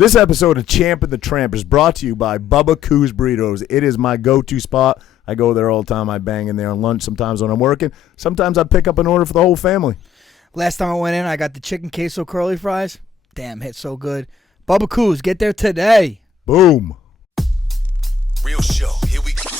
This episode of Champ and the Tramp is brought to you by Bubba Coos Burritos. It is my go-to spot. I go there all the time. I bang in there on lunch sometimes when I'm working. Sometimes I pick up an order for the whole family. Last time I went in, I got the chicken queso curly fries. Damn, hit so good. Bubba Coos, get there today. Boom. Real show, here we go.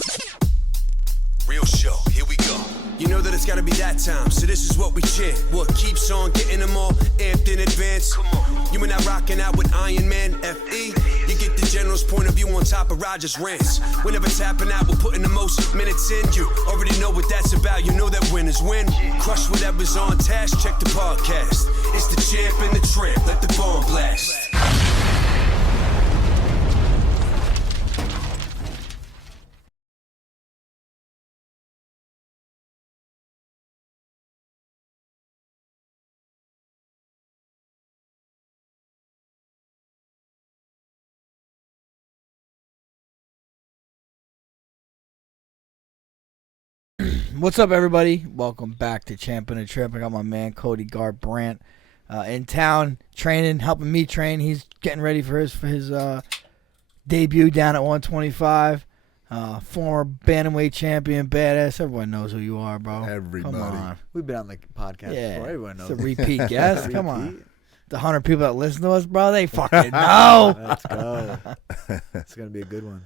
Real show, here we go. You know that it's gotta be that time, so this is what we chant. What keeps on getting them all amped in advance? Come on. You and I rocking out with Iron Man, FE. You get the general's point of view on top of Roger's rants. Whenever tapping out, we're putting the most minutes in. You already know what that's about, you know that winners win. Crush whatever's on task, check the podcast. It's the Champ and the Tramp, let the bomb blast. What's up, everybody? Welcome back to Champ and the Tramp. I got my man Cody Garbrandt in town training, helping me train. He's getting ready for his debut down at 125. Former bantamweight champion, badass. Everyone knows who you are, bro. Everybody. Come on. We've been on the podcast before. Everyone knows. It's a repeat guest. Come on. The 100 people that listen to us, bro, they fucking know. Let's go. It's going to be a good one.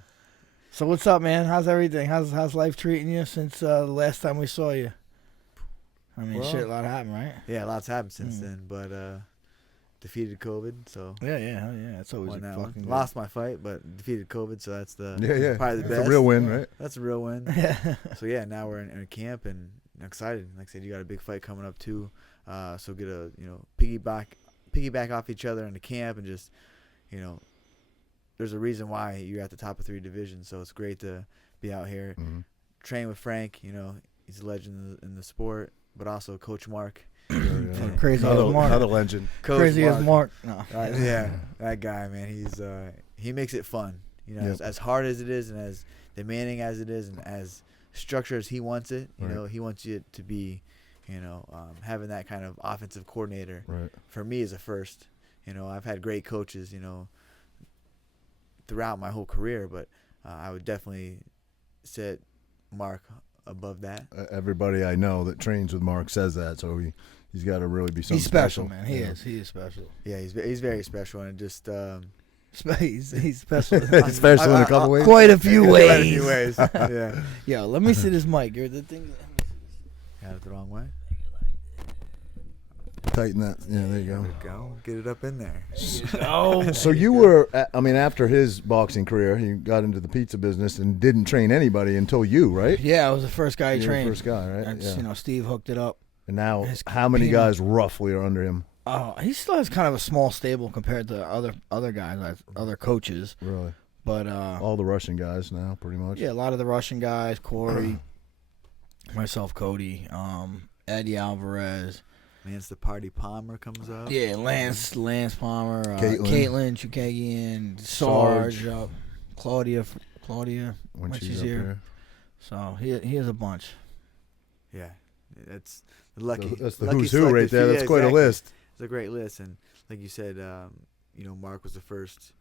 So what's up, man? How's everything? How's life treating you since the last time we saw you? I mean, Well, shit, a lot happened, right? Yeah, lots happened since then, but defeated COVID, so Yeah, it's always won a that fucking one. Lost my fight, but defeated COVID, so that's the probably the It's best. a real win, right? That's a real win. good. So yeah, now we're in camp and excited. Like I said, you got a big fight coming up too, so get a piggyback off each other in the camp and just there's a reason why you're at the top of 3 divisions, so it's great to be out here, train with Frank. He's a legend in the sport, but also Coach Mark. Crazy as Mark. Another legend. Coach Crazy as Mark. No. Yeah, that guy, man. He makes it fun. As hard as it is, and as demanding as it is, and as structured as he wants it. He wants you to be, having that kind of offensive coordinator. Right. For me, is a first. I've had great coaches. Throughout my whole career, but I would definitely set Mark above that. Everybody I know that trains with Mark says that, so he's got to really be something He's special, man. He is special. Yeah, he's very special, and just He's special. especially in a couple ways. Quite a few ways. Quite a few ways. Yeah. Yo, let me see this mic. You're the thing. Got it the wrong way. Tighten that. Yeah, there you go. There we go. Get it up in there. Oh, So you were, after his boxing career, he got into the pizza business and didn't train anybody until you, right? yeah, I was the first guy he You were the trained. first guy, right? That's, Yeah. Steve hooked it up. And now, His how many Peanut. guys roughly are under him? He still has kind of a small stable compared to other guys, other coaches. Really? But All the Russian guys now, pretty much. yeah, a lot of the Russian guys, Corey, myself, Cody, Eddie Alvarez. Lance the Party Palmer comes up. Yeah, Lance Palmer, Caitlin. Caitlin Chukagian, Sarge, Claudia When she's she's up here. here. So he has a bunch. Yeah, that's the lucky. That's the lucky who's who selected right there. few. That's Yeah, quite exactly. a list. It's a great list, and like you said, Mark was the first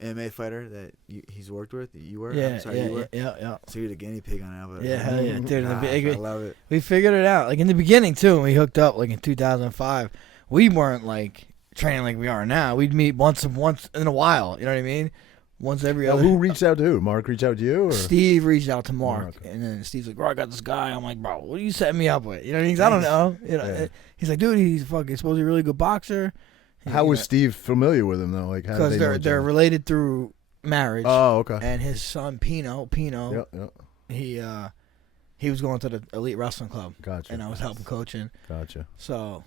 MMA fighter that he's worked with. You were, Yeah. So you're the guinea pig on that. But Yeah, hell yeah, dude. I love it. We figured it out. Like in the beginning too, when we hooked up, like in 2005, we weren't like training like we are now. We'd meet once in a while. You know what I mean? Once every Now, other. who reached out to who? Mark reached out to you? Or? Steve reached out to Mark, Mark. and then Steve's like, "Bro, I got this guy." I'm like, "Bro, what are you setting me up with?" You know what I mean? 'Cause I don't know. Yeah. He's like, "Dude, he's fucking supposedly a really good boxer." How was Steve familiar with him, though? Like, how did Because they know each they're other? related through marriage. Oh, okay. And his son Pino, Yep. he was going to the Elite Wrestling Club, Gotcha. and I was helping coaching. Gotcha. So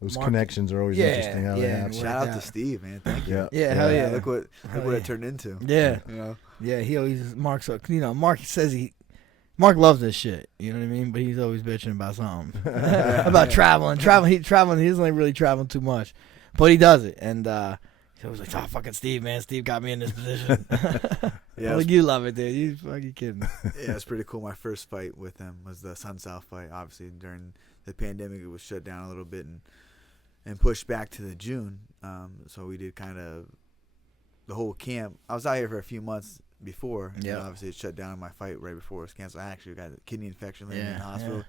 Those Mark- connections are always Yeah, interesting. How they yeah. happen. Shout out Yeah. to Steve, man. Thank you. Yeah. Yeah, hell yeah. Look what Hell it yeah. turned into. Yeah, yeah. He always Mark's. Mark says Mark loves this shit. You know what I mean? But he's always bitching about something about traveling. He doesn't like really travel too much, but he does it. And he was like, "Oh, fucking Steve, man. Steve got me in this position." Yeah, Like, you love it, dude. You fucking kidding? Yeah, it's pretty cool. My first fight with him was the Sun South fight. Obviously, during the pandemic, it was shut down a little bit and pushed back to the June. So we did kind of the whole camp. I was out here for a few months before. Yeah. Obviously, it shut down my fight right before it was canceled. I actually got a kidney infection laying in the hospital.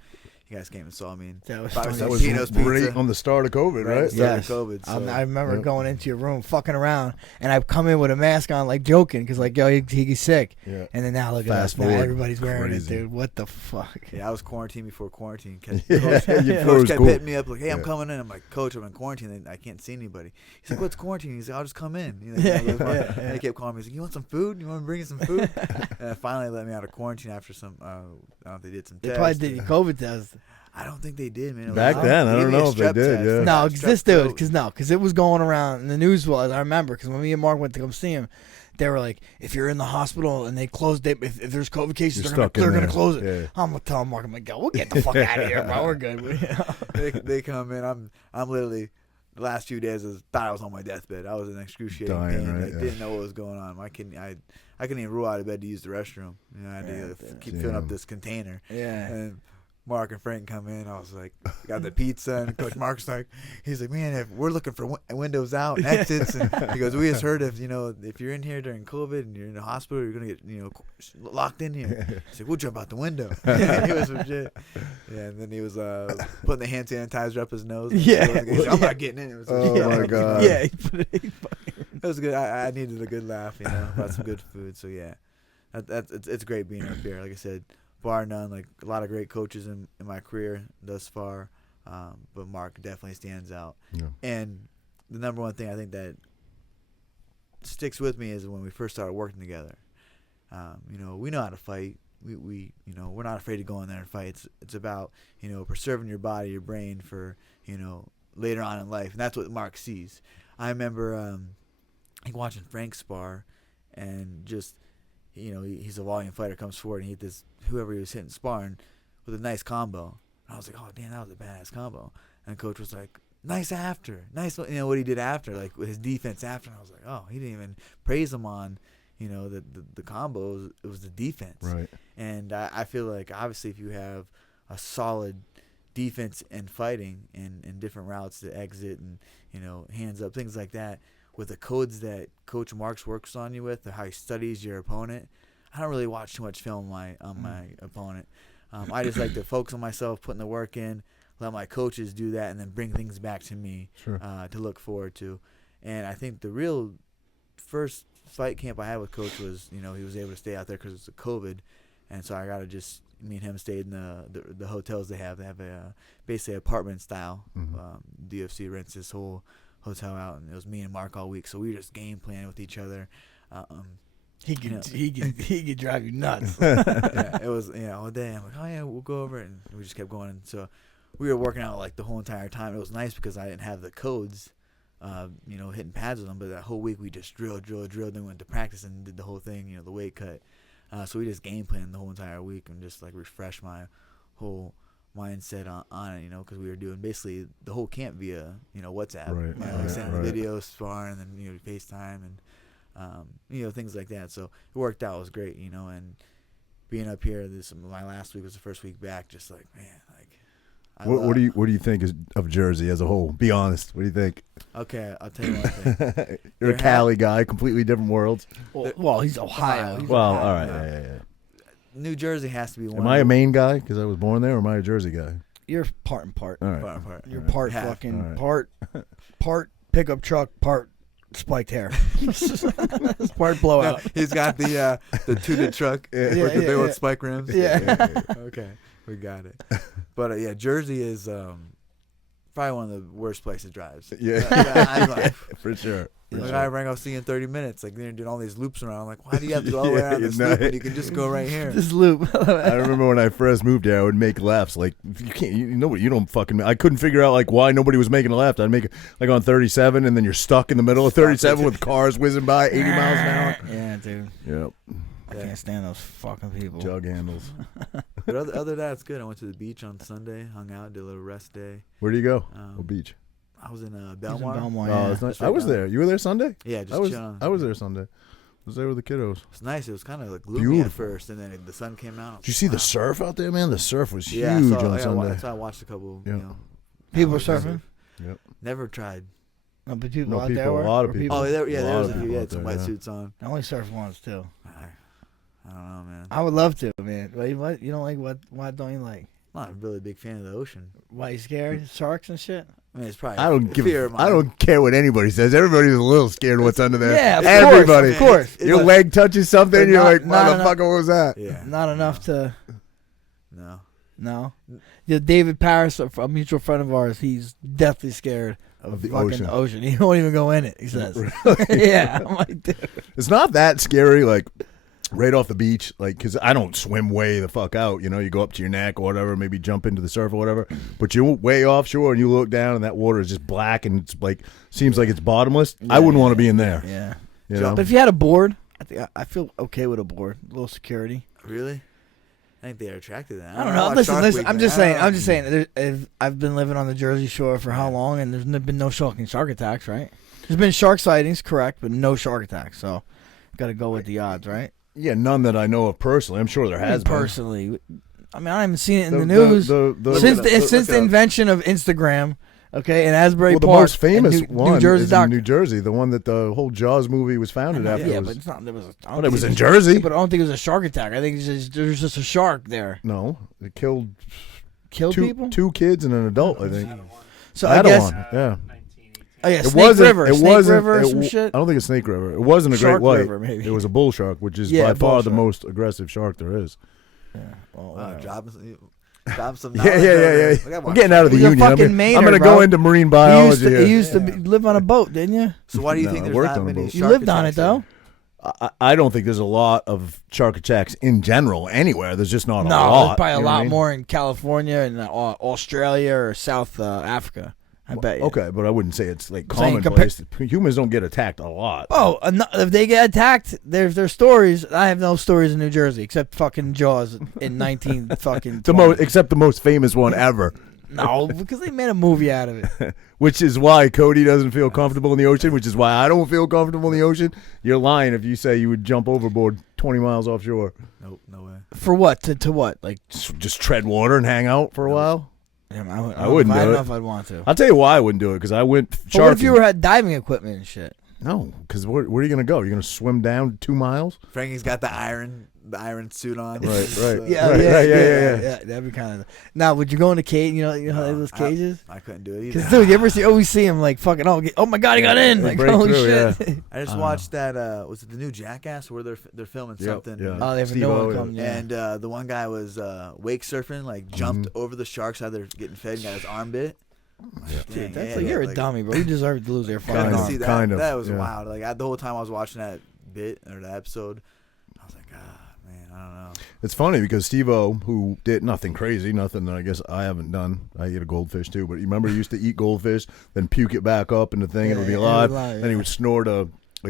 You guys came and saw me. That was Bought funny. some That was Tino's right pizza. on the start of COVID, right? Yeah. Yes. COVID, so- I remember Yep. going into your room, fucking around, and I come in with a mask on, like joking, because like, yo, he's sick. Yeah. And then now look at Fast us. Now forward. everybody's wearing Crazy. it, dude. What the fuck? Yeah, I was quarantined before quarantine. Yeah, Coach, you thought it Coach was kept cool. hitting me up like, "Hey, I'm Yeah. coming in." I'm like, "Coach, I'm in quarantine. I can't see anybody." He's like, "What's quarantine?" He's like, "I'll just come in." You know, And he kept calling me. He's like, "You want some food? You want me to bring you some food?" And finally let me out of quarantine after some. I don't know if they did some They tests. probably did your COVID test. I don't think they did, man. It was- Back then, I they don't gave me a know if they strep did, test. yeah. No, Strep because this dude, throat. because it was going around, and the news was, I remember, because when me and Mark went to come see him, they were like, if you're in the hospital and they close, if there's COVID cases, You're they're stuck in going to there. close it. Yeah. I'm going to tell Mark, I'm like, yo, we'll get the fuck out of here, bro. We're good. They come in. I'm literally the last few days I thought I was on my deathbed. I was in excruciating Dying, pain. right? Like, Yeah. didn't know what was going on. I couldn't even roll out of bed to use the restroom. You know, I had to keep filling up Damn. this container. Yeah. And Mark and Frank come in. I was like, got the pizza, and Coach Mark's like, he's like, man, if we're looking for windows out and exits, and he goes, we just heard if you're in here during COVID and you're in the hospital, you're gonna get locked in here. He's like, we'll jump out the window. He was some shit. Yeah, and then he was putting the hand sanitizer up his nose. Yeah. He's like, I'm not getting in. It was Oh, my God. Yeah. He put it, It was good. I needed a good laugh, about some good food. So yeah, it's great being up here. Like I said, bar none, like a lot of great coaches in my career thus far, but Mark definitely stands out. Yeah. And the number one thing I think that sticks with me is when we first started working together. We know how to fight. We're not afraid to go in there and fight. It's about preserving your body, your brain for later on in life, and that's what Mark sees. I remember watching Frank spar, and just he's a volume fighter, comes forward and he hit this whoever he was hitting sparring with a nice combo. And I was like, oh damn, that was a badass combo. And Coach was like, nice what he did after, like with his defense after. And I was like, oh, he didn't even praise him on the combo. It was the defense. Right. And I feel like obviously if you have a solid defense and fighting and different routes to exit and hands up, things like that, with the codes that Coach Marks works on you with, or how he studies your opponent. I don't really watch too much film on my opponent. I just like to focus on myself, putting the work in, let my coaches do that, and then bring things back to me Sure. to look forward to. And I think the real first fight camp I had with Coach was, he was able to stay out there because it's a COVID, and so I got to just me and him stayed in the hotels they have. They have a basically apartment style. Mm-hmm. DFC rents this whole hotel out, and it was me and Mark all week, so we were just game planning with each other. he could drive you nuts. Yeah, it was all day. I'm like, oh yeah, we'll go over it, and we just kept going. And so we were working out like the whole entire time. It was nice because I didn't have the codes, hitting pads with them. But that whole week we just drilled. Then we went to practice and did the whole thing, the weight cut. So we just game planned the whole entire week and just like refresh my whole mindset on it, because we were doing basically the whole camp via WhatsApp, Right, sending right. videos, sparring, and then FaceTime and things like that. So it worked out. It was great, and being up here, my last week was the first week back. Just like, man, like What do you think of Jersey as a whole? Be honest. What do you think? Okay, I'll tell you one thing. You're a Cali guy, completely different worlds. Well, he's Ohio. He's Well, Ohio. all right. Yeah. New Jersey has to be one. Am I a Maine guy because I was born there, or am I a Jersey guy? You're part and part. All right. part. You're All right. part Half. fucking All right. part pickup truck, part spiked hair. Part blowout. No, he's got the tooted truck with the big old spike rims. Yeah. Okay, we got it. But yeah, Jersey is probably one of the worst places to drive. Yeah. I'm like, For sure. I rang, I'll see you in 30 minutes. Like, they're doing all these loops around. I'm like, why do you have to go all the way around this loop when you can just go right here? This loop. I remember when I first moved here, I would make lefts. Like, you can't, you don't fucking. I couldn't figure out like why nobody was making a left. I'd make it like on 37, and then you're stuck in the middle of 37 with cars whizzing by 80 miles an hour. Yeah, dude. Yep. I can't stand those fucking people. Jug handles. But other than that, it's good. I went to the beach on Sunday, hung out, did a little rest day. Where do you go? Um, Beach? I was in He's in Belmar. Belmar, Oh, yeah. it's nice. Just right I was down there. You were there Sunday? Yeah, just I was. chilling. I was there Sunday. I was there with the kiddos. It's nice. It was kind of like gloomy at Beautiful. first, and then the sun came out. Did you see Wow. the surf out there, man? The surf was Yeah, huge I saw, on Sunday. that's why I watched a couple. Yeah. People hours are of surfing? Yep. Never tried. No, but people No, out people, there were? a lot of Or people. Oh, there A lot was of a few. people Yeah, out some there, wetsuits on. I only surf once too. I don't know, man. I would love to, man. What you don't like? What don't you like? I'm not a really big fan of the ocean. Why you scared? Sharks and shit? I mean, it's probably I don't a give. fear of I mine. don't care what anybody says. Everybody's a little scared of what's under there. Yeah, of everybody. course, of course. Your But- leg touches something, but you're not- like, not enough- motherfucker, what was that? Yeah. Not enough to. No. No. Yeah, David Paris, a mutual friend of ours, he's deathly scared of the fucking ocean. He won't even go in it. He says. Yeah, I'm like, dude. It's not that scary, like right off the beach, like because I don't swim way the fuck out. You know, you go up to your neck or whatever, maybe jump into the surf or whatever. But you're way offshore and you look down and that water is just black and it's like seems like it's bottomless. I wouldn't want to be in there. Yeah. You know? But if you had a board, I feel okay with a board, a little security. Really? I think they're attracted to that. I don't know. watch Listen. Shark Week, I'm man. just I saying. don't know. I'm just saying. I've been living on the Jersey Shore for how long, and there's been no shocking shark attacks, right? There's been shark sightings, correct, but no shark attacks. So, got to go with the odds, right? Yeah, none that I know of personally. I'm sure there has been. Personally, I mean, I haven't seen it in the news since the invention of Instagram. Okay, in Asbury well, the Park, most famous and one New Jersey is doc- in New Jersey, the one that the whole Jaws movie was founded after. Yeah, was, but it's not. There was. but it was in Jersey. But I don't think it was a shark attack. I think there's just a shark there. No, it killed People. two kids and an adult. I think. So I guess. Adawan, yeah. Oh yeah, It Snake wasn't. River. It Snake wasn't. River or it some w- shit. I don't think it's Snake River. It wasn't a Shark great white. River, maybe. It was a bull shark, which is Yeah, by bull far the shark. most aggressive shark there is. Drop some. Yeah. knowledge. I'm getting out of the He's a union. fucking I'm Mainer, going to bro. go into marine You biology. used to live on a boat, didn't you? So why do you No, think I there's worked that on a many? boat. You shark lived on it attacks though. I don't think there's a lot of shark attacks in general anywhere. There's just not a No, lot. there's probably you a know what I lot mean? more in California and Australia or South Africa. I bet you. Okay, but I wouldn't say it's like saying commonplace. Humans don't get attacked a lot. Oh, if they get attacked, there's stories. I have no stories in New Jersey except fucking Jaws in 19 fucking. Except the most famous one ever, No, because they made a movie out of it. which is why Cody doesn't feel comfortable in the ocean, which is why I don't feel comfortable in the ocean. You're lying if you say you would jump overboard 20 miles offshore. Nope, no way. For what? To what? Like, Just tread water and hang out for a while. damn, I wouldn't I do don't it. know if I'd want to. I'll tell you why I wouldn't do it, because I went But what if sharking. you had diving equipment and shit? No, because where are you going to go? You're going to swim down 2 miles? Frankie's got the iron suit on. Right. Yeah, Right, yeah. That'd be kind of. Now, would you go in a cage? You know how they have those cages? I couldn't do it Because either. dude, you always see him like fucking. Oh my god, he got in! They Like break holy through, shit! I just watched that. Was it the new Jackass where they're filming something? yeah. Oh, they have Steve-O, no one yeah. coming. Yeah. And the one guy was wake surfing, like jumped over the sharks how they're getting fed and got his arm bit. Dude, that's like you're a dummy, bro. You deserve to lose your fucking Kind of. arm. See that? kind of, That was yeah. wild. Like the whole time I was watching that bit or that episode, I was like, man, I don't know. It's funny because Steve-O, who did nothing crazy, nothing that I guess I haven't done. I eat a goldfish too, but you remember he used to eat goldfish, then puke it back up in the thing and it would be Yeah, alive. it was alive, Then he yeah. would snort a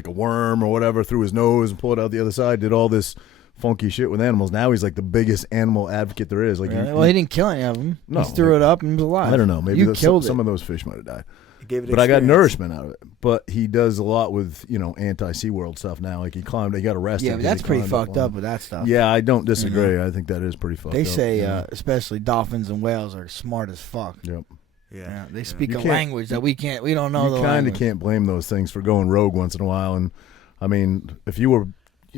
worm or whatever through his nose and pull it out the other side. Did all this funky shit with animals. Now he's like the biggest animal advocate there is. Like, Really? Well, he didn't kill any of them. No, he threw like- it up and was alive. I don't know. Maybe you killed some it. of those fish might have died. He gave it But I got experience. nourishment out of it. But he does a lot with, anti-SeaWorld stuff now. Like he got arrested. Yeah, but 'cause that's he pretty climbed fucked one. up with that stuff. Yeah, I don't disagree. I think that is pretty fucked They up. say, yeah. especially dolphins and whales are smart as fuck. Yep. Yeah, they speak You a can't- language that we can't. We don't know. You the kind of language. can't blame those things for going rogue once in a while. And I mean, if you were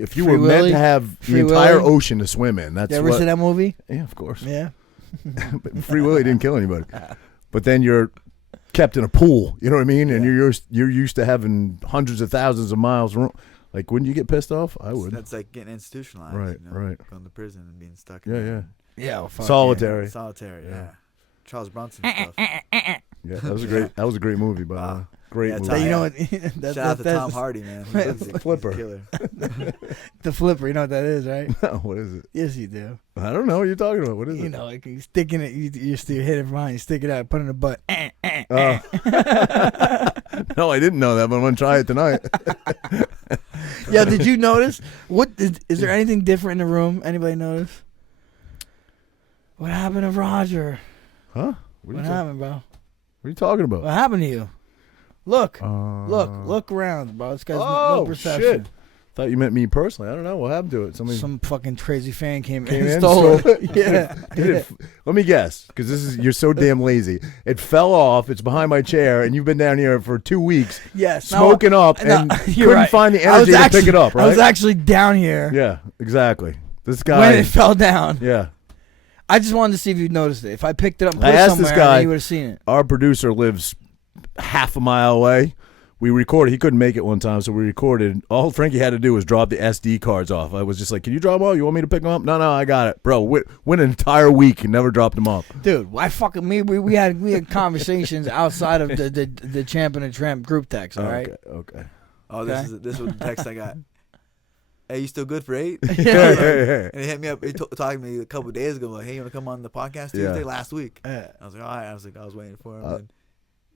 Free meant Willy? to have the Free entire Willy? ocean to swim in, that's You ever what. see that movie? Yeah, of course. Yeah. But Free Willy didn't kill anybody. But then you're kept in a pool. You know what I mean? And you're used to having hundreds of thousands of miles. Like, wouldn't you get pissed off? I would. That's like getting institutionalized. Right, right. Going to prison and being stuck. Yeah. Yeah. Well, fuck Solitary. Solitary. Yeah. Yeah. Charles Bronson stuff. Yeah, that was a great. That was a great movie, by the way. Great Yeah, movie. Yeah. You know what? Shout out to Tom Hardy, man. He's a Flipper. killer. The flipper. You know what that is, right? What is it? Yes, you do. I don't know what you're talking about. What is You it? know, like you sticking it. You still hit it from behind. You stick it out. Put it in the butt. Oh. No, I didn't know that, but I'm gonna try it tonight. Yeah. Did you notice? What is there anything different in the room? Anybody notice? What happened to Roger? Huh? What happened, bro? What are you talking about? What happened to you? Look around, bro. This guy's no Oh, perception. shit. Thought you meant me personally. I don't know what happened to it. Some fucking crazy fan came came and in, stole stole it. Yeah. Let me guess, because you're so damn lazy. It fell off. It's behind my chair, and you've been down here for 2 weeks, Yes. smoking up, and couldn't find the energy to pick it up. Right? I was actually down here. Yeah, exactly. This guy. When it fell down. Yeah. I just wanted to see if you'd noticed it. If I picked it up and put I it asked somewhere, this guy. you would have seen it. Our producer lives half a mile away. We recorded. He couldn't make it one time, so we recorded. All Frankie had to do was drop the SD cards off. I was just like, "Can you drop them off? You want me to pick them up?" No, I got it, bro. Went an entire week and never dropped them off. Dude, why fucking me? We had conversations outside of the Champ and the Tramp group text. All right. Okay. Oh, this was the text I got. Hey, you still good for 8? Hey. And he hit me up. He talked to me a couple of days ago. Like, hey, you want to come on the podcast Tuesday? Last week. I was like, all right. I was waiting for him. And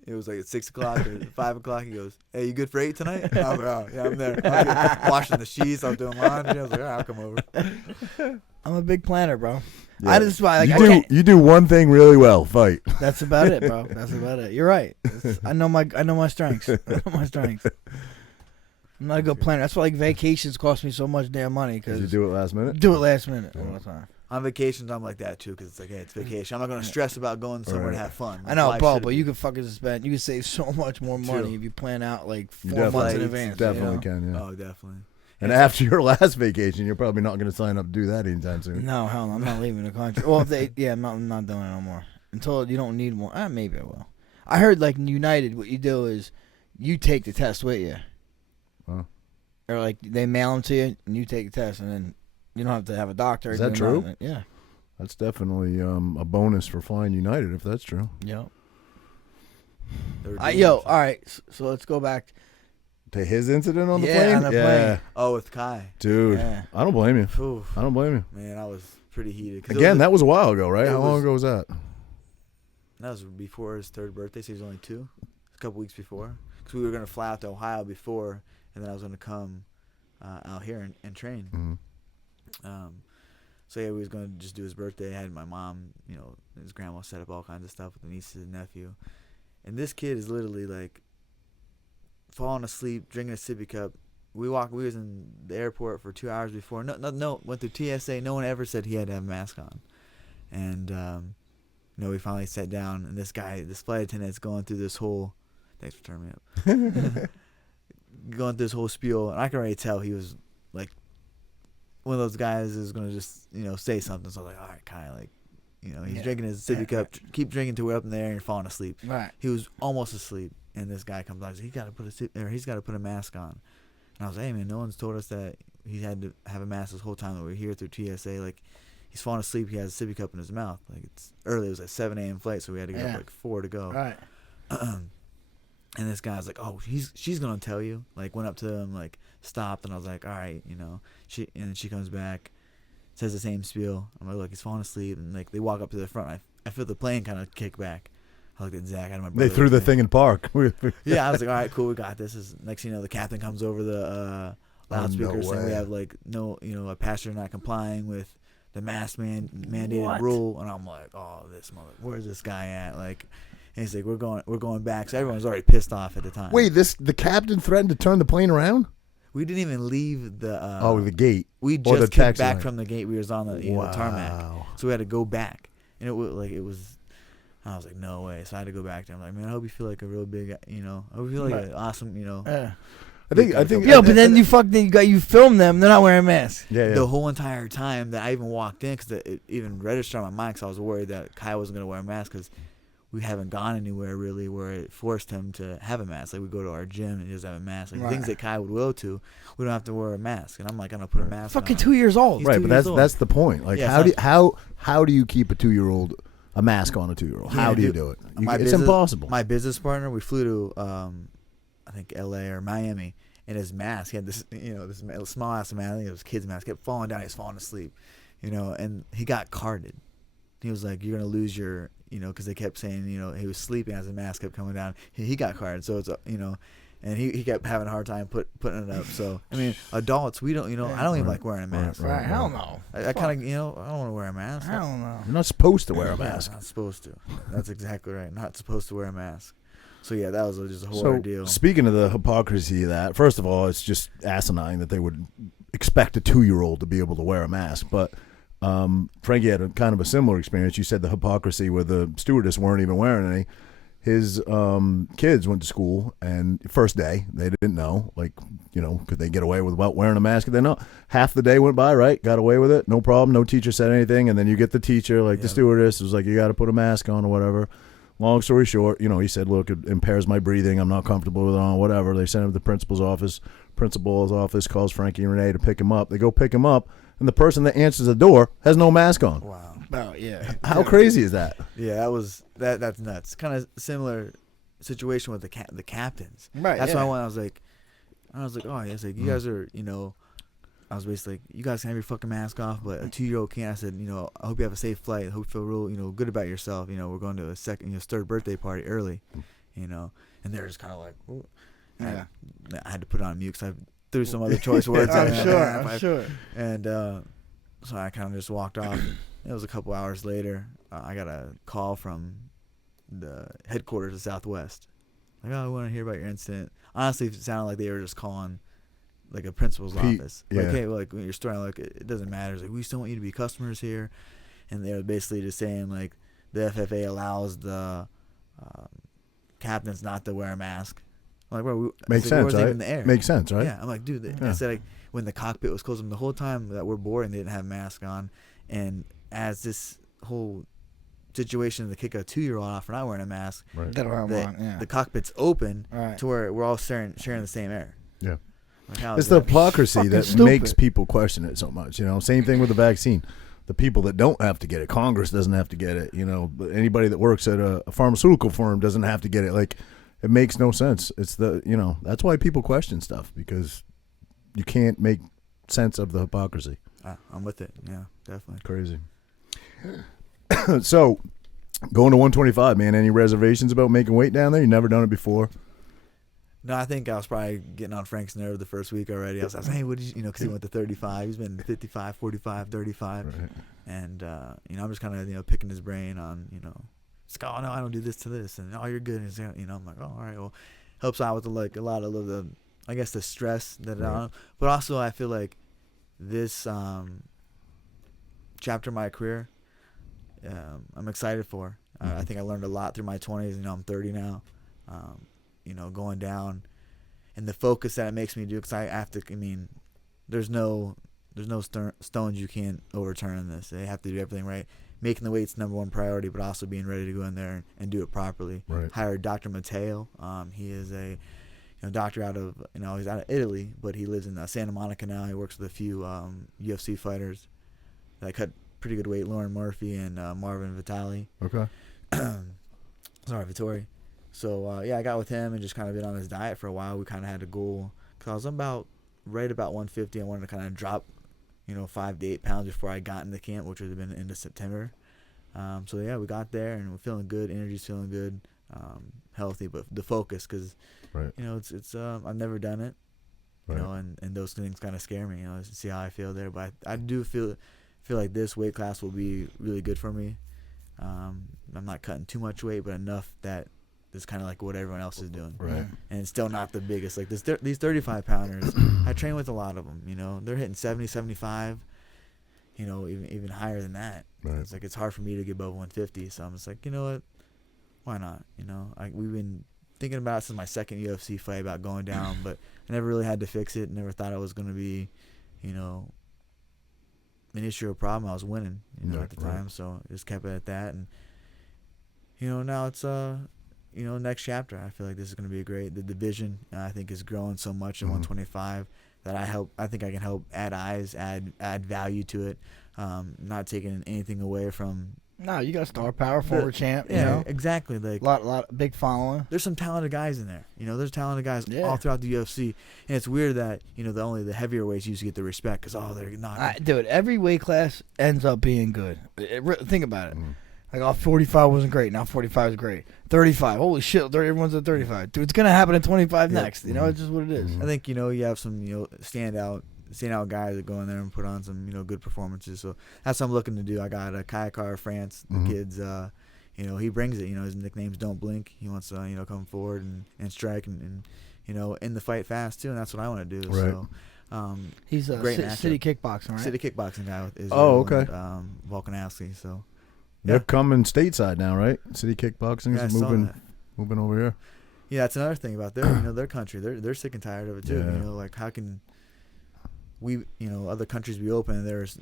it was like at 6 o'clock or 5 o'clock. He goes, hey, you good for 8 tonight? I was like, oh, yeah, I'm there. I was washing the sheets. I was doing laundry. I was like, all right, I'll come over. I'm a big planner, bro. Yeah. I just like you do one thing really well, fight. That's about it, bro. That's about it. You're right. I know my strengths. I know my strengths. I'm not a good planner. That's why like vacations cost me so much damn money. Because you do it last minute. Do it last minute all the time. On vacations, I'm like that too, because it's like, hey, it's vacation. I'm not gonna stress about going somewhere to have fun. I know, bro, but you can fucking spend. You can save so much more money if you plan out like 4 months in advance. Definitely can. Yeah. Oh, definitely. And after your last vacation, you're probably not going to sign up to do that anytime soon. No, hell no. I'm not leaving the country. Well, if I'm not doing it no more. Until you don't need one. Maybe I will. I heard like United, what you do is you take the test with you. Huh. Or like they mail them to you and you take the test and then you don't have to have a doctor. Is that true? Nothing. Yeah. That's definitely a bonus for flying United if that's true. Yep. All right. So let's go back to his incident on the plane. On the plane. Oh, with Kai, dude. Yeah. I don't blame you. Oof. I don't blame you. Man, I was pretty heated. Again, that was a while ago, right? How long ago was that? That was before his 3rd birthday, so he was only 2. A couple weeks before, because we were gonna fly out to Ohio before, and then I was gonna come out here and train. Mm-hmm. So yeah, we was gonna just do his birthday. I had my mom, his grandma set up all kinds of stuff with the nieces and nephew, and this kid is literally like falling asleep, drinking a sippy cup. We was in the airport for 2 hours before. No, went through TSA. No one ever said he had to have a mask on, and we finally sat down, and this flight attendant's going through this whole. Thanks for turning me up. Going through this whole spiel, and I can already tell he was like one of those guys is gonna just say something. So I was like, all right, Kai, like he's drinking his sippy cup. Keep drinking till we're up in the air and you're falling asleep. Right. He was almost asleep, and this guy comes out and says, he's got to put a mask on. And I was like, hey man, no one's told us that he had to have a mask this whole time that we're here through TSA. Like he's falling asleep. He has a sippy cup in his mouth. Like it's early. It was a 7 a.m. flight, so we had to get up like 4 to go. Right. And this guy's like, oh, she's gonna tell you. Like went up to him, like stopped, and I was like, all right, she comes back, says the same spiel. I'm like, look, he's falling asleep, and like they walk up to the front. I feel the plane kind of kick back. I looked at Zach. They threw the thing in park. Yeah, I was like, all right, cool, we got this. Next thing you know, the captain comes over the loudspeaker saying we have like a passenger not complying with the mask mandated rule, and I'm like, oh, where's this guy at? Like. And he's like, we're going back. So everyone was already pissed off at the time. Wait, the captain threatened to turn the plane around? We didn't even leave the the gate. We just came back from the gate. We was on the tarmac, so we had to go back. And it was. I was like, no way. So I had to go back there. I'm like, man, I hope you feel like a real big, I hope you feel like an awesome, Yeah. I think. Yeah, but then you film them. They're not wearing masks. Yeah. The whole entire time that I even walked in, because it even registered on my mind, because I was worried that Kai wasn't gonna wear a mask, because we haven't gone anywhere really where it forced him to have a mask. Like we go to our gym and he doesn't have a mask. Like things that Kai would go to, we don't have to wear a mask. And I'm like, I'm gonna put a mask on. Fucking 2 years old. Right, but that's the point. Like how do you keep a 2-year-old a mask on a 2-year-old? How do you do it? It's impossible. My business partner, we flew to I think LA or Miami, and his mask, he had this this small ass mask, I think it was kid's mask, kept falling down, he was falling asleep. And he got carded. He was like, you're gonna lose your because they kept saying, he was sleeping as the mask kept coming down. He got carded, so it's and he kept having a hard time putting it up. So I mean, adults, we don't, I don't even like wearing a mask. Right? Hell no. I kind of, I don't want to wear a mask. I don't know. You're not supposed to wear a mask. Not supposed to. That's exactly right. Not supposed to wear a mask. So yeah, that was just a whole So ordeal. speaking of the hypocrisy of that, first of all, it's just asinine that they would expect a 2-year-old to be able to wear a mask. But Frankie had kind of a similar experience. You said the hypocrisy where the stewardess weren't even wearing any. His kids went to school, and first day they didn't know, like, could they get away without wearing a mask? They know. Half the day went by, right? Got away with it, no problem. No teacher said anything, and then you get the teacher, like the stewardess, was like, you got to put a mask on or whatever. Long story short, he said, look, it impairs my breathing. I'm not comfortable with it on, whatever. They sent him to the principal's office. Principal's office calls Frankie and Renee to pick him up. They go pick him up, and the person that answers the door has no mask on. Wow. Oh, yeah. How crazy is that? Yeah, that's nuts. Kind of similar situation with the captains. Right. That's yeah. why I was like, oh yeah, it's like you guys are, I was basically like, you guys can have your fucking mask off, but a 2-year-old can't. I said, I hope you have a safe flight. I hope you feel real, good about yourself. We're going to a third birthday party early, and they're just kind of like, ooh. Yeah. I had to put it on mute because I threw some other choice words. I'm sure. And so I kind of just walked off. It was a couple hours later. I got a call from the headquarters of Southwest. Like, oh, I want to hear about your incident. Honestly, it sounded like they were just calling like a principal's office. Yeah. Like, hey, like your story, like it doesn't matter. It's like, we still want you to be customers here. And they were basically just saying like the FFA allows the captains not to wear a mask. I'm like, bro, makes sense, right? In the air. Makes sense, right? Yeah, I'm like, dude. I said like when the cockpit was closed, the whole time that we're boarding, they didn't have masks on, and as this whole situation to kick a 2-year-old off for not wearing a mask, Right. The cockpit's open right. to where we're all sharing the same air. Yeah. Like, it's the hypocrisy Fucking that stupid. makes people question it so much. Same thing with the vaccine. The people that don't have to get it, Congress doesn't have to get it. But anybody that works at a pharmaceutical firm doesn't have to get it. Like, it makes no sense. It's that's why people question stuff, because you can't make sense of the hypocrisy. I'm with it. Yeah, definitely. Crazy. So, going to 125, man. Any reservations about making weight down there? You never done it before. No, I think I was probably getting on Frank's nerve the first week already. I was like, hey, what did you, because he went to 35. He's been 55, 45, 35. Right. And, I'm just kind of, picking his brain on, it's like, oh, no, I don't do this to this. And, oh, you're good. And, I'm like, oh, all right, well, helps out with, a lot of the, I guess, the stress that right. I don't. But also, I feel like this chapter of my career, I'm excited for. I think I learned a lot through my 20s. I'm 30 now. Going down, and the focus that it makes me do, because I have to. There's no stones you can't overturn in this. They have to do everything right. Making the weight's number one priority, but also being ready to go in there and do it properly. Right. Hired Dr. Matteo. He is a doctor out of he's out of Italy, but he lives in Santa Monica now. He works with a few UFC fighters that cut pretty good weight, Lauren Murphy and Marvin Vitali. Okay. Sorry, Vittori. So, I got with him and just kind of been on his diet for a while. We kind of had a goal, because I was right about 150. I wanted to kind of drop, 5 to 8 pounds before I got into camp, which would have been into September. We got there, and we're feeling good. Energy's feeling good, healthy, but the focus, because, right. It's I've never done it, right. And those things kind of scare me, to see how I feel there. But I do feel like this weight class will be really good for me. I'm not cutting too much weight, but enough that it's kind of like what everyone else is doing. Right. And it's still not the biggest. Like these 35-pounders, I train with a lot of them. They're hitting 70, 75, even higher than that. Right. It's like it's hard for me to get above 150. So I'm just like, you know what? Why not? We've been thinking about it since my second UFC fight about going down, but I never really had to fix it. Never thought it was going to be, an issue or problem. I was winning, at the time. So just kept it at that. And, now it's next chapter. I feel like this is going to be the division, I think, is growing so much in 125 that I think I can help add value to it. Not taking anything away from. No, you got star power, former champ. Yeah, exactly. Like lot big following. There's some talented guys in there. There's talented guys all throughout the UFC, and it's weird that only the heavier weights used to get the respect because they're not. Dude, every weight class ends up being good. Think about it. Like, 45 wasn't great. Now 45 is great. 35, holy shit, everyone's at 35. Dude, it's gonna happen at 25 next. It's just what it is. I think you have some standout guys that go in there and put on some good performances. So that's what I'm looking to do. I got a Kayakar France. The kids, he brings it. His nickname's Don't Blink. He wants to come forward and strike and in the fight fast too, and that's what I want to do. Right. So He's a great city kickboxing, right? City kickboxing guy with Israel. Oh, okay. And, Volkanovski. So They're coming stateside now, right? City kickboxing I is saw moving that. over here. Yeah, that's another thing about their their country. They're sick and tired of it too. Yeah. Like how can we other countries be open and there's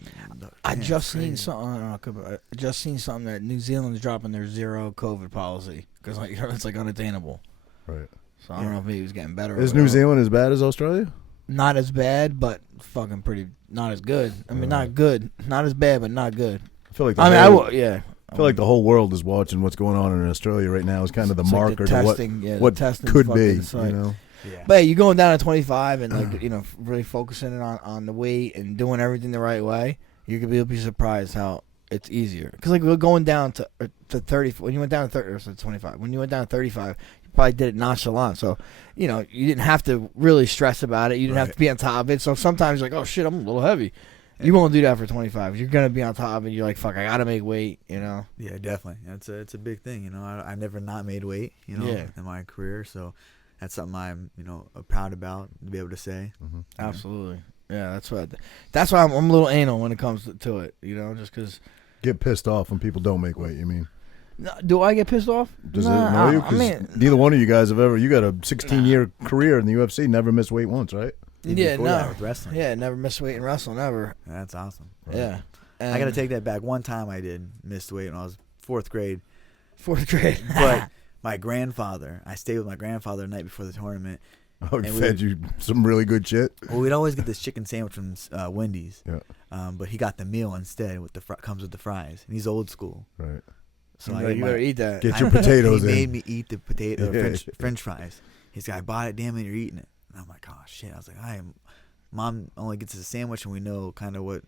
I just seen something that New Zealand's dropping their zero COVID policy because it's like unattainable. Right. So I don't know if maybe it's getting better. Is New Zealand as bad as Australia? Not as bad, but fucking pretty. Not as good. I mean, not good. Not as bad, but not good. I feel like I feel like the whole world is watching what's going on in Australia right now. Is kind of the It's like marker the testing, to what testing's could fucking be. insane. Yeah. But you're going down to 25 and really focusing on the weight and doing everything the right way. You could be surprised how it's easier. Because like we're going down to 30. When you went down to 30, or 25. When you went down to 35, you probably did it nonchalant. So you didn't have to really stress about it. You didn't have to be on top of it. So sometimes you're like, oh shit, I'm a little heavy. You won't do that for 25. You're gonna be on top of it. You're like, fuck, I gotta make weight. Yeah, definitely. It's a big thing. I never not made weight. In my career. So that's something I'm proud about to be able to say. Mm-hmm. Absolutely. Yeah, that's why I'm a little anal when it comes to it. Just because. Get pissed off when people don't make weight. You mean? No, do I get pissed off? Does it annoy you? 'Cause neither one of you guys have ever. You got a 16-year career in the UFC. Never missed weight once, right? Yeah, no. With wrestling. Yeah, never missed weight in wrestling ever. That's awesome. Yeah. And I got to take that back. One time I did missed weight when I was 4th grade. 4th grade. But my grandfather, I stayed with my grandfather the night before the tournament. Oh, he fed you some really good shit. Well, we'd always get this chicken sandwich from Wendy's. Yeah. But he got the meal instead with comes with the fries. And he's old school. Right. So you better eat that. Get your potatoes he in. He made me eat the potato French fries. He's like, I bought it, damn it, you're eating it. And I'm like, oh shit. I was like, Mom only gets us a sandwich and we know kind of what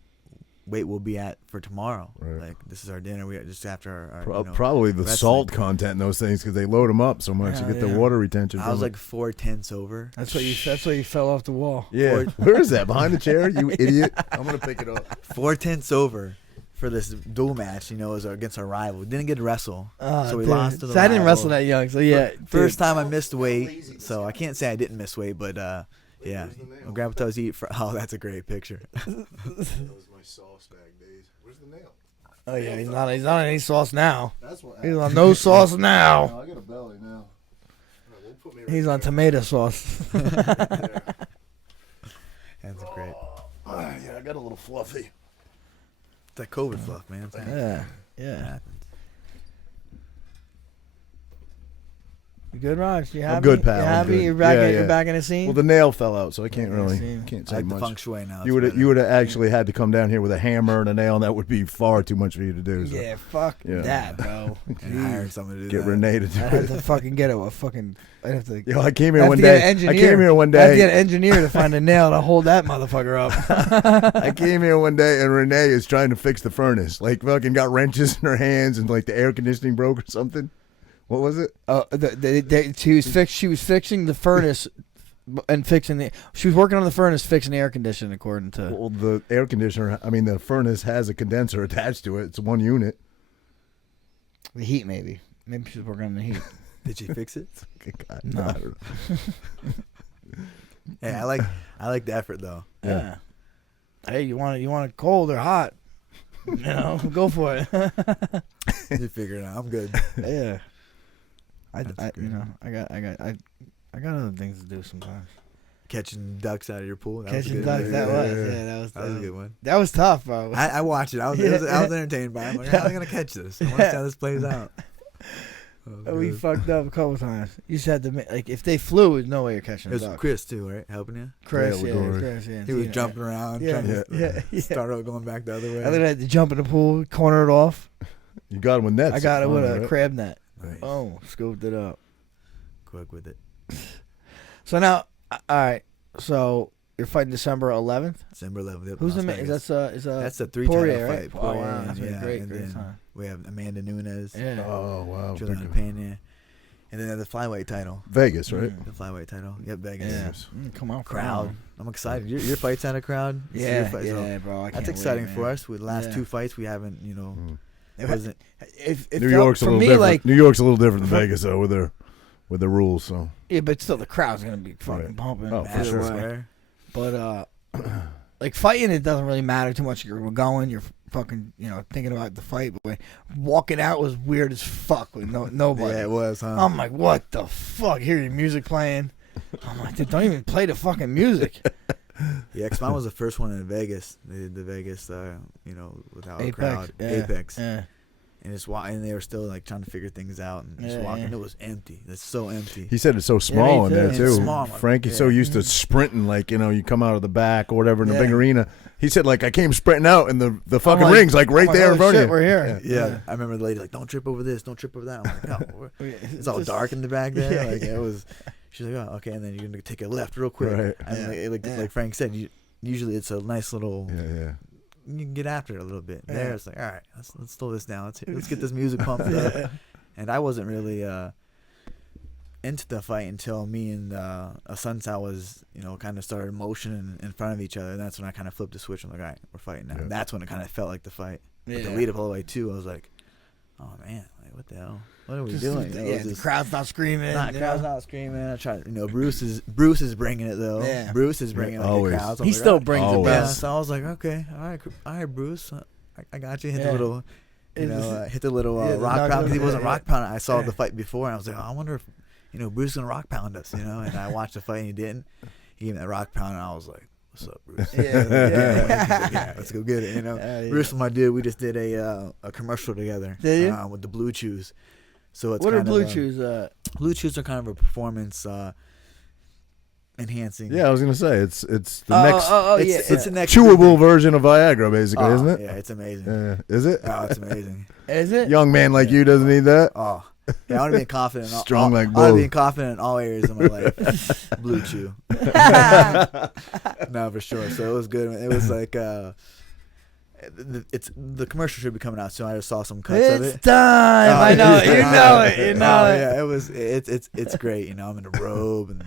weight we'll be at for tomorrow. Right. Like this is our dinner. We just after our probably the wrestling. salt content in those things because they load them up so much. You get the water retention. I was like 4/10 over. That's why you fell off the wall. Yeah. Where is that? Behind the chair? You idiot. I'm gonna pick it up. 4/10 over for this duel match. Was against our rival. We didn't get to wrestle, so we lost to the So I didn't rival. wrestle that young. So yeah, First time I missed weight, so I can't say I didn't miss weight, but yeah. When Grandpa tells you oh, that's a great picture. That was my sauce bag days. Where's the nail? Oh yeah, he's not on any sauce now. That's what He's on no sauce now. I got a belly now. He's on tomato sauce. That's great. Yeah, I got a little fluffy. It's that COVID fluff, man. Yeah. You good, Raj? You happy? I'm good, pal. You I'm happy? good. You're back. Yeah, You're yeah. back in the scene. Well, the nail fell out, so I can't Yeah, really see. can't I say like the much. feng shui now. You would have actually had to come down here with a hammer and a nail, and that would be far too much for you to do. So. Yeah, fuck that, bro. and hire someone to do Get that. Renee to do I have it. to fucking get a fucking. I have to. Yo, I came here I have one to get an day. I engineer. came here one I have to get day. an engineer to find a nail to hold that motherfucker up. I came here one day, and Renee is trying to fix the furnace. Like, fucking got wrenches in her hands, and like the air conditioning broke or something. What was it? She was fixing the furnace and fixing the. She was working on the furnace, fixing the air conditioning, according to. Well, the air conditioner. I mean, the furnace has a condenser attached to it. It's one unit. The heat, maybe. Maybe she was working on the heat. Did she fix it? God, No. I don't know. Hey, I like the effort though. Yeah. Hey, you want it cold or hot? Go for it. You figure it out. I'm good. Yeah. I That's great. I got other things to do sometimes. Catching ducks out of your pool. That Catching was a good ducks, one. that Yeah. was That was a good one. That was tough, bro. I watched it. I was entertained by it. I'm like, how am I gonna catch this? I want to see how this plays out. We fucked up a couple times. You just had to if they flew, there's no way you're catching It was a duck. Chris too, right? Helping you. Chris, Yeah, yeah, we're Chris, yeah. He was Tina, jumping around, Yeah, trying to yeah. start out going back the other way. I then had to jump in the pool, corner it off. You got him with nets. I got it with a right? crab net. Nice. Oh, scooped it up. Quick with it. So now, all right. So you're fighting December 11th. December 11th. Who's the Las man? Vegas. That's the 3 Poirier, title right? fight. Oh, Poirier, wow, that's yeah. great And then time. we have Amanda Nunes. Yeah. Oh wow. Juliana Big- Pena. And then the flyweight title. Vegas, right? The flyweight title. Yep, Vegas. Yeah. Come on, Crowd. I'm excited. Your fight's at a crowd. Yeah, Your fight, so bro. I can't that's wait, exciting man. for us. With the last Yeah. 2 fights, we haven't, It wasn't. It New felt- York's a for little me, different. like New York's a little different than Vegas though with the rules. So yeah, but still the crowd's gonna be fucking Right. pumping. Oh, for either sure. way. But like fighting, it doesn't really matter too much. You're going, you're fucking, thinking about the fight. But walking out was weird as fuck with nobody. Yeah, it was, huh? I'm like, what the fuck? Hear your music playing. I'm like, dude, don't even play the fucking music. Yeah, 'cause mine was the first one in Vegas. They did the Vegas, without a crowd. Apex. Yeah. And and they were still like trying to figure things out and just Yeah, walking. yeah. It was empty. It's so empty. he said it's so small in too. there It's too. small. Frankie's so Yeah. used to sprinting, like you come out of the back or whatever in the Yeah. big arena. He said like I came sprinting out and the fucking I'm like- rings like right I'm like, there oh, in front shit, of you. we're here. Yeah. I remember the lady like, don't trip over this, don't trip over that. I'm like, no, it's all dark in the back there. Yeah, Like yeah. it was. She's like, oh, okay, and then you're gonna take a left real quick. Right. And like Frank said, usually it's a nice little. Yeah. You can get after it a little bit. Yeah. There, it's like, all right, let's slow this down. Let's get this music pumped up. And I wasn't really into the fight until me and Sunsow was, kind of started motioning in front of each other. And that's when I kind of flipped the switch. I'm like, all right, we're fighting now. Yeah. And that's when it kind of felt like the fight. But the Yeah. lead up all the way too, I was like, oh man, like what the hell? What are we Just- doing? yeah, the crowd's not screaming. Crowd's not screaming. I tried. Bruce is bringing it though. Yeah. Bruce is bringing Always. the crowd. So I'm He like, still all right. brings it Always. Yeah, best. so I was like, okay, all right, Bruce, I got you. Hit Yeah. the little, hit the little Yeah, the rock knuckles, pound because he wasn't yeah. rock pounding. I saw Yeah. the fight before, and I was like, oh, I wonder if, Bruce is gonna rock pound us, And I watched the fight, and he didn't. He gave me that rock pound, and I was like, what's up, Bruce? Yeah, yeah. Yeah, let's go get it. Yeah. Bruce and my dude, we just did a commercial together. Did you? With the Blue Chews. So it's What are kind Blue of, Chews? Blue Chews are kind of a performance enhancing. Yeah, I was gonna say it's the next It's the next chewable version of Viagra, basically, isn't it? Yeah, it's amazing. Is it? Oh, it's amazing. Is it? Young man like you doesn't need that. Oh, yeah, I want to be confident. Strong like I want to bull. be confident in all areas of my life. Blue Chew. No, for sure. So it was good. It was like the commercial should be coming out soon. I just saw some cuts of It's it. time. Oh, I know it's it. You time. know it. You know Oh, it. yeah, it's great. I'm in a robe and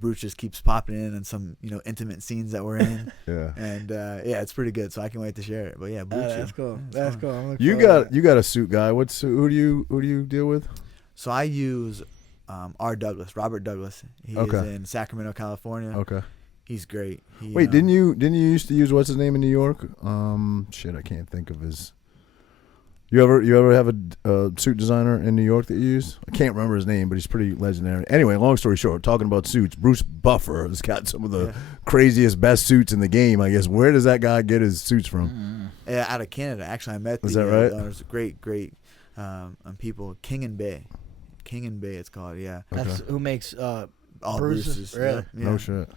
Bruce just keeps popping in and some intimate scenes that we're in. Yeah. And yeah, it's pretty good. So I can't wait to share it. But yeah, Blue Chew. That's cool. Yeah, it's That's fun. cool. I'm looking You forward to got a suit guy. Who do you deal with? So I use Robert Douglas. He Okay. is in Sacramento, California. Okay. He's great. Wait, didn't you used to use what's his name in New York? Shit, I can't think of his. You ever have a suit designer in New York that you use? I can't remember his name, but he's pretty legendary. Anyway, long story short, talking about suits, Bruce Buffer has got some of the craziest, best suits in the game. I guess. Where does that guy get his suits from? Yeah, out of Canada. Actually, I met Is that right? There's great people. King and Bay, it's called. Yeah. That's who makes All Bruce's. Bruce's. Really? Yeah. No shit.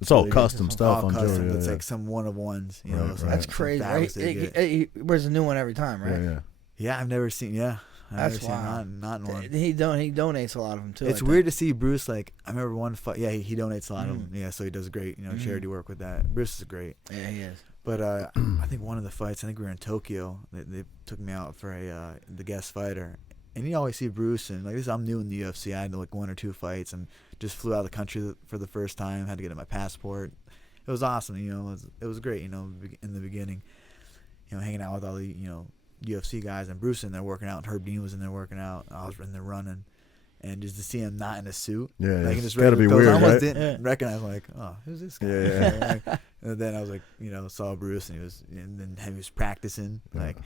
It's all really custom good. stuff. All I'm custom. sure. It's Yeah, like some one of ones. Right, so right. That's some crazy. fabrics Right? they get. He wears a new one every time, right? yeah. Yeah, I've never seen. Yeah, I've That's never seen wild. not in one. He donates a lot of them too. It's I weird to see Bruce. Like I remember one fight. Yeah, he donates a lot of Mm. them. Yeah, so he does great. Charity work with that. Bruce is great. think. Yeah, he is. But I think one of the fights, I think we were in Tokyo. They took me out for the guest fighter, and you always see Bruce and like this. I'm new in the UFC. I had like 1 or 2 fights and just flew out of the country for the first time. Had to get my passport. It was awesome. It was great. In the beginning, hanging out with all the UFC guys and Bruce in there working out. And Herb Dean was in there working out. I was in there running. And just to see him not in a suit, Yeah, like it's just gotta be regular clothes, I weird, almost right? didn't recognize. Like, oh, who's this guy? Yeah. And then I was like, saw Bruce, and he was practicing. Like,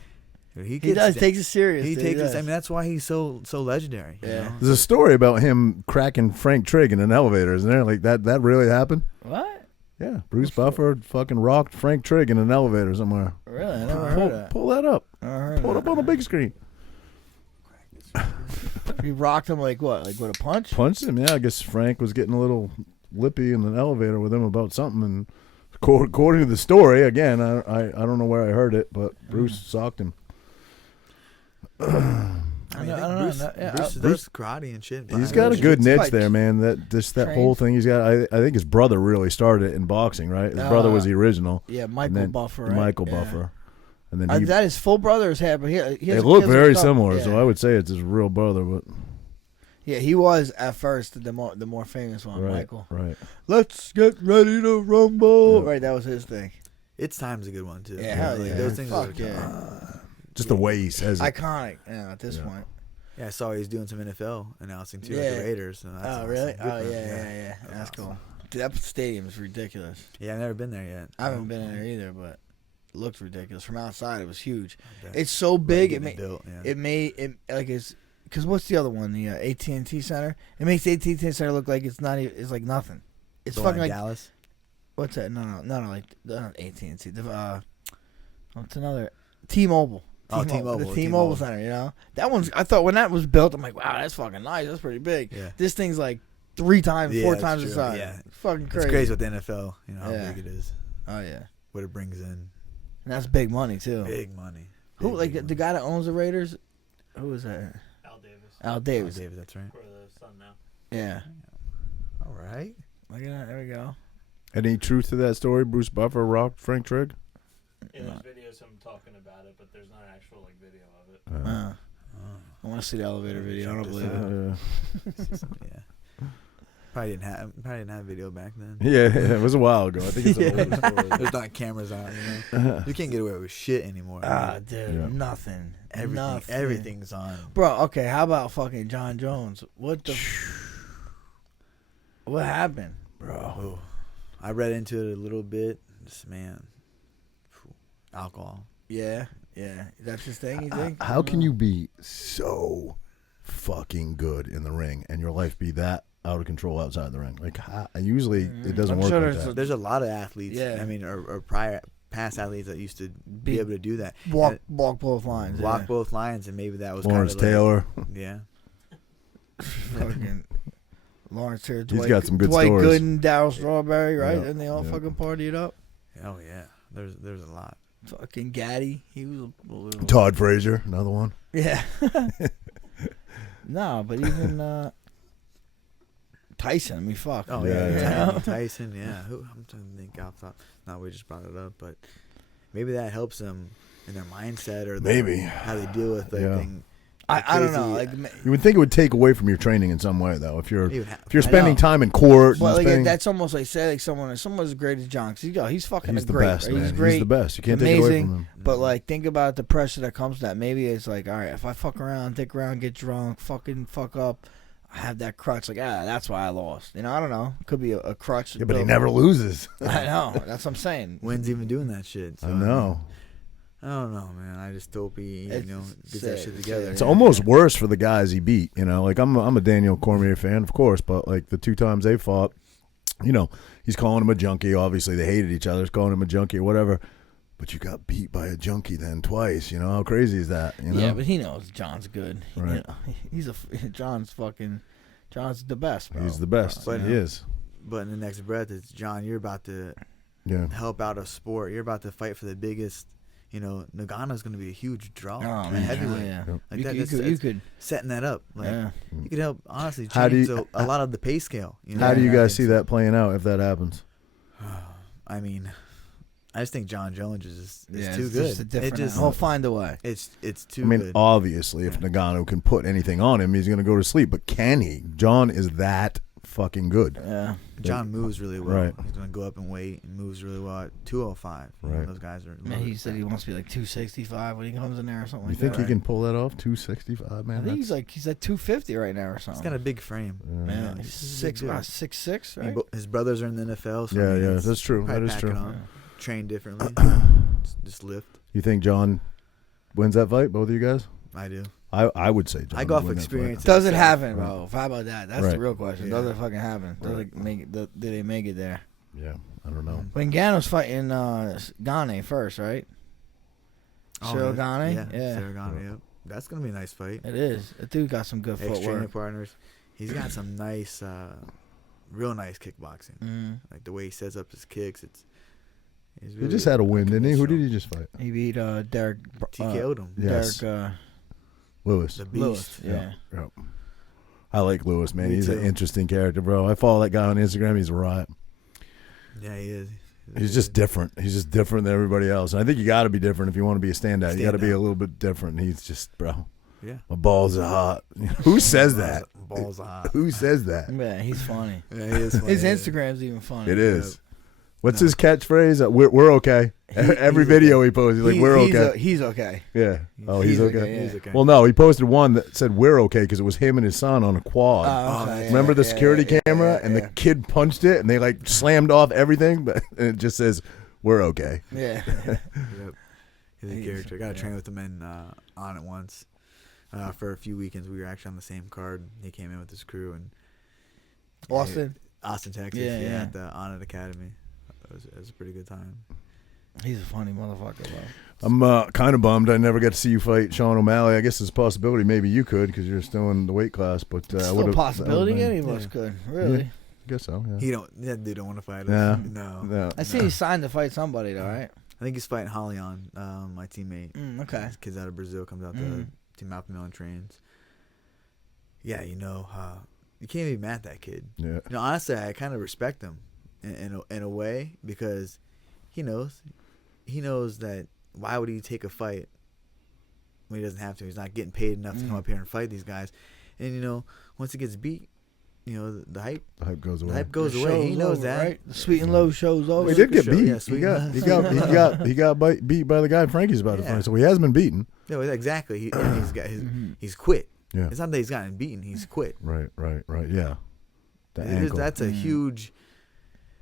he takes it serious. He dude, takes it. does. I mean, that's why he's so legendary. you Yeah. know? There's a story about him cracking Frank Trigg in an elevator, isn't there? Like that really happened? What? Yeah. Bruce Buffer fucking rocked Frank Trigg in an elevator somewhere. Really? I never heard that. Pull that up. I never heard Pull it up on the big screen. He rocked him like what? Like with a punch? Punched him, yeah. I guess Frank was getting a little lippy in an elevator with him about something, and according to the story, again, I don't know where I heard it, but Bruce socked him. I I mean, don't I know. think Yeah, Bruce does karate and shit. He's but got a good jiu-jitsu, niche like, there, man. That whole trains. thing he's got. I think his brother really started it in boxing, right? His brother was the original. Yeah, and Michael then Buffer. Right? Michael Yeah. Buffer, and then Is that his full brother or his half? But he has, they look he has very a couple- similar, yeah. so I would say it's his real brother. But Yeah, he was at first the more famous one, right, Michael. right. Let's get ready to rumble. Yeah. Right, that was his thing. It's Time's a good one too. Yeah, hell Like, yeah. those things Fuck are yeah. Just the way he says it. Iconic. Yeah, at this point. Yeah, I saw he was doing some NFL announcing too Yeah. at the Raiders. So that's awesome. Really? Good Oh, for him. yeah. That's cool. Dude, that stadium is ridiculous. Yeah, I've never been there yet. I haven't been in there either, but it looked ridiculous. From outside, it was huge. Okay. It's so big, it made built, yeah. it made it like it's because what's the other one? The AT&T Center. It makes the AT&T Center look like it's not. It's like nothing. It's The one fucking in like Dallas. what's that? No, like not AT&T. What's another? T-Mobile. Oh, T-Mobile. The T-Mobile Center. You know that one's. I thought when that was built, I'm like, wow, that's fucking nice. That's pretty big. Yeah. This thing's like 3 times, Yeah, 4 that's times the true. size. Yeah. It's fucking crazy. It's crazy with the NFL. You know how Yeah. big it is. Oh yeah, What it brings in. and that's big money too. Big money. Who Big, like big the money. guy that owns the Raiders? Who is that? Al Davis. Al Oh, Davis. David, that's right. For the Sun now. Yeah. All right. Look at that. There we go. Any truth to that story? Bruce Buffer rocked Frank Trigg? Yeah, there's videos of him talking about it, but there's not actual like video of it. I want to see the elevator video. I don't believe it. Yeah. Probably didn't have video back then. Yeah, it was a while ago. I think it's an older story. There's not cameras out, you know. You can't get away with shit anymore. Ah, dude, Yeah. nothing. everything, Nothing. everything's on. Bro, okay, how about fucking John Jones? What the? What happened? Bro. Oh, I read into it a little bit. This man, alcohol. Yeah. That's his thing, you think? How can you be so fucking good in the ring and your life be that out of control outside the ring? Like, usually it doesn't I'm work sure like there's that. There's a lot of athletes. Yeah. I mean, or past athletes that used to be able to do that. Walk And both lines. walk yeah. both lines, and maybe that was Lawrence kind of Taylor. Yeah. Fucking Lawrence Taylor. He's got some good Dwight stories. Gooden, Darryl Strawberry, right? Yeah, And they all yeah. fucking partied up. Oh yeah. There's a lot. Fucking Gaddy. He was a Todd Frazier, another one. Yeah. No, but even Tyson, I mean, fuck. Oh Yeah, yeah, yeah. Tyson. Yeah, I'm trying to think off top. No, we just brought it up, but maybe that helps them in their mindset or Maybe. how they deal with Yeah. thing. I don't know. crazy- Like, You would think it would take away from your training in some way, though. If you're Even ha- spending know. time in court, but and like spending, that's almost like say like someone's as great as John. 'Cause he's fucking he's a the great. best, right? man. He's great. He's the best. You can't take it away amazing. from him. But like, think about the pressure that comes with that. Maybe it's like, all right, if I fuck around, dick around, get drunk, fucking fuck up, I have that crutch. Like, that's why I lost. You know, I don't know. Could be a crutch. Yeah, but he never loses. I know. That's what I'm saying. When's even doing that shit? So, I know. I don't know, man. I just hope he, It's gets that sick, shit together. It's almost worse for the guys he beat. You know, like I'm a Daniel Cormier fan, of course, but like the 2 times they fought, you know, he's calling him a junkie. Obviously, they hated each other. He's calling him a junkie or whatever. But you got beat by a junkie then twice. You know how crazy is that? You know? Yeah, but he knows John's good. Right. You know, he's John's the best, bro. He's the best. But he is. But in the next breath, it's John. You're about to Yeah. help out a sport. You're about to fight for the biggest. You know, Nagano's going to be a huge draw. Oh a man, heavyweight. yeah. Yep. Like You that, could- that's- you could. setting that up. Like Yeah. you could help honestly How do change you- a lot of the pay scale. You know? How do you Yeah, guys see that playing out if that happens? I mean, I just think John Jones is Yeah, too it's good. just a different. It just He'll find a way. it's too I mean, good. obviously, if Nagano can put anything on him, he's going to go to sleep. But can he? John is that fucking good. Yeah. John moves really well. Right. He's going to go up in weight and moves really well at 205. You know, Right. those guys are. Man, he said he wants to be like 265 when he comes in there or something You like think that. he can pull that off? 265, I man. think he's at 250 right now or He's something. got a big frame. Yeah. Man, He's he's a big dude. 6'6", I mean, right? his brothers are in the NFL. So Yeah, I mean, yeah, it's that's true. probably That is pack it true. on, train differently. Just lift. You think John wins that fight? Both of you guys? I do. I would say John. I go would off win that fight. experience. Does it So- happen, bro? How about that? That's the Right. real question. Yeah. Does it fucking happen? Does Right. it make it? Do they make it there? Yeah, I don't know. When Gano's fighting Gane first, right? Cyril Gane? Yeah. Yeah. Cyril Gane, yep. That's going to be a nice fight. It is. That dude got some good Ex-training footwork. partners. He's got some nice, real nice kickboxing. Mm. Like the way he sets up his kicks. He's He just had a win, didn't he? Who did he just fight? He beat Derek. TKO'd him. Yes. Derek Lewis. The Lewis. beast. Yeah. Yep. I like Lewis, man. Me He's too. an interesting character, bro. I follow that guy on Instagram. He's a riot. Yeah, he is. He's just different. He's just different than everybody else. And I think you got to be different if you want to be a standout. You got to be a Standout. little bit different. He's just, bro. Yeah. My balls are hot. Who says that? Balls hot. Who says that? Yeah, he's funny. Yeah, he is funny. His yeah. Instagram's even funny. It is. What's his catchphrase? We're okay. Every video he posts, he's like, we're okay. He's okay. Yeah. Oh, he's okay. yeah. He's okay. Well, no, he posted one that said we're okay because it was him and his son on a quad. Okay, Remember the security camera? And yeah. the kid punched it and they like slammed off everything, but and it just says, we're okay. Yeah. Yep. He's a character. I got to train with him on it once. For a few weekends, we were actually on the same card. He came in with his crew and Austin, Texas. Yeah. At the On It Academy. It was a pretty good time. He's a funny motherfucker, bro. I'm kind of bummed I never got to see you fight Sean O'Malley. I guess there's a possibility maybe you could because you're still in the weight class. But Still a possibility. Any of us could, really. Yeah. I guess so. Yeah. That dude don't want to fight us. Yeah. No. I see he signed to fight somebody, though, right? I think he's fighting Halion, my teammate. Okay. His kid's out of Brazil, comes out to Team Alpha Male and trains. Yeah, you can't be mad at that kid. Yeah. Honestly, I kind of respect him in a way because he knows that why would he take a fight when he doesn't have to? He's not getting paid enough to come up here and fight these guys. And once he gets beat, the hype goes away. The hype goes away. He knows that. Right? The sweet and low show's over. He did get beat. Yeah, he got beat by the guy Frankie's about to fight. So he has been beaten. No, exactly. He's quit. Yeah. It's not that he's gotten beaten. He's quit. Right. Yeah. That's a huge.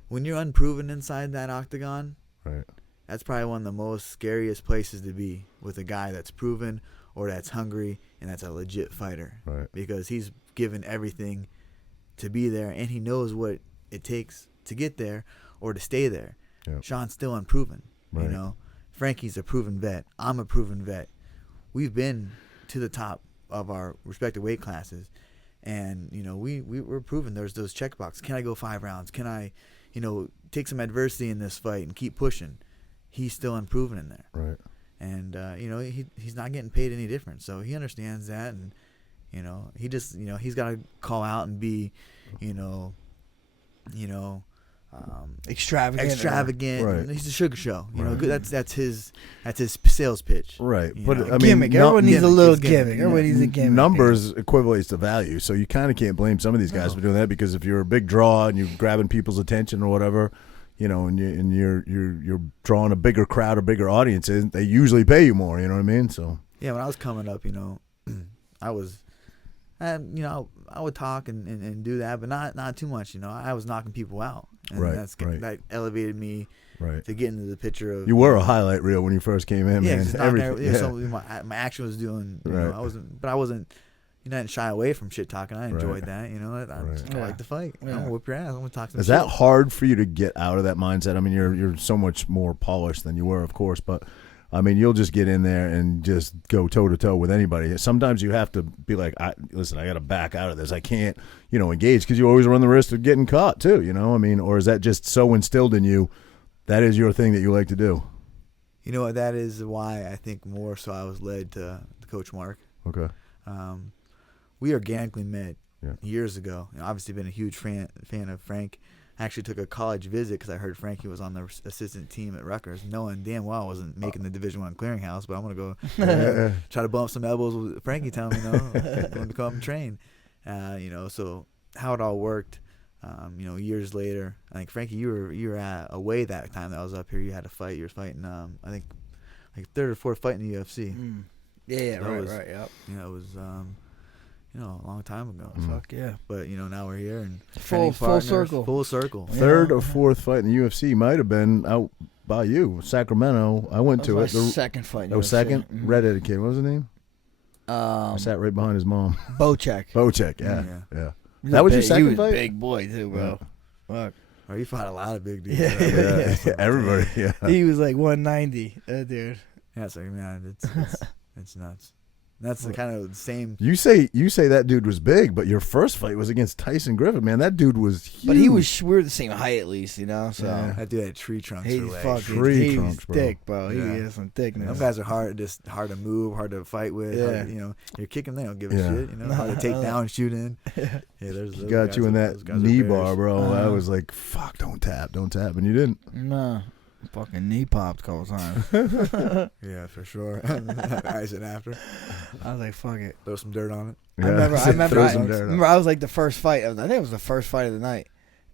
When you're unproven inside that octagon, right. That's probably one of the most scariest places to be with a guy that's proven or that's hungry and that's a legit fighter. Right. Because he's given everything to be there and he knows what it takes to get there or to stay there. Yep. Sean's still unproven. Right. Frankie's a proven vet. I'm a proven vet. We've been to the top of our respective weight classes, and we're proven. There's those checkboxes. Can I go 5 rounds? Can I, take some adversity in this fight and keep pushing? He's still unproven in there. Right. And he's not getting paid any different, so he understands that, and he just he's got to call out and be, extravagant. Right. He's a sugar show. Right. That's his sales pitch. Right. You But know? I mean, Gimmick. Everyone needs a gimmick. little It's gimmick. gimmick. Everybody needs a gimmick. numbers equates to value, so you kind of can't blame some of these guys No. for doing that because if you're a big draw and you're grabbing people's attention or whatever, and you're drawing a bigger crowd or bigger audiences, they usually pay you more. You know what I mean? So Yeah, when I was coming up, I was, I would talk and do that, but not too much. I was knocking people out, and Right, that elevated me right. to get into the picture of. You were a highlight reel when you first came in, Yeah, man. just knocking so my action was doing. Right. I wasn't. I didn't shy away from shit talking. I enjoyed that. I like to fight. I'm gonna whip your ass. I'm gonna talk some Is shit. that hard for you to get out of that mindset? I mean, you're so much more polished than you were, of course, but I mean, you'll just get in there and just go toe to toe with anybody. Sometimes you have to be like, listen, I got to back out of this. I can't, engage because you always run the risk of getting caught too. I mean, or is that just so instilled in you? That is your thing that you like to do. You know what? That is why I think more so I was led to Coach Mark. Okay. We organically met Yeah. years ago. Obviously, been a huge fan of Frank. I actually took a college visit because I heard Frankie was on the assistant team at Rutgers, knowing damn well I wasn't making the Division I clearinghouse, but I'm gonna go try to bump some elbows with Frankie. Telling me, going to come train. So how it all worked. Years later, I think Frankie, you were away that time that I was up here. You had a fight. You were fighting. I think like third or fourth fight in the UFC. Yeah, So right. Yep. It was. A long time ago. Fuck yeah. But now we're here and Full training partners, circle. Full circle. Third or fourth fight in the UFC might have been out by you, Sacramento. I went to it. Second fight. That was second. Redheaded kid. What was his name? I sat right behind his mom. Bocek. Bocek. Yeah. Yeah. That was your second He was fight? a big boy too, bro. Fuck. Oh, you fought a lot of big dudes. Yeah. Everybody. Yeah. He was like 190, dude. Yeah, so man, it's nuts. That's the kind of the same. You say that dude was big, but your first fight was against Tyson Griffin, man. That dude was huge. But we were the same height at least, So That dude had tree trunks for he's legs. fucking Tree trunks, bro. thick, bro. Yeah. He has some thickness. Them guys are hard to move, hard to fight with. Yeah. You're kicking, they don't give a Yeah. shit. Hard to take down, shoot in. Yeah, there's. He got you in that knee bar, bro. I was like, fuck, don't tap, and you didn't. Nah. Fucking knee popped a couple times. Yeah, for sure. I said after. I was like, fuck it. Throw some dirt on it. I remember Throw some dirt on. I was like the first fight. I think it was the first fight of the night.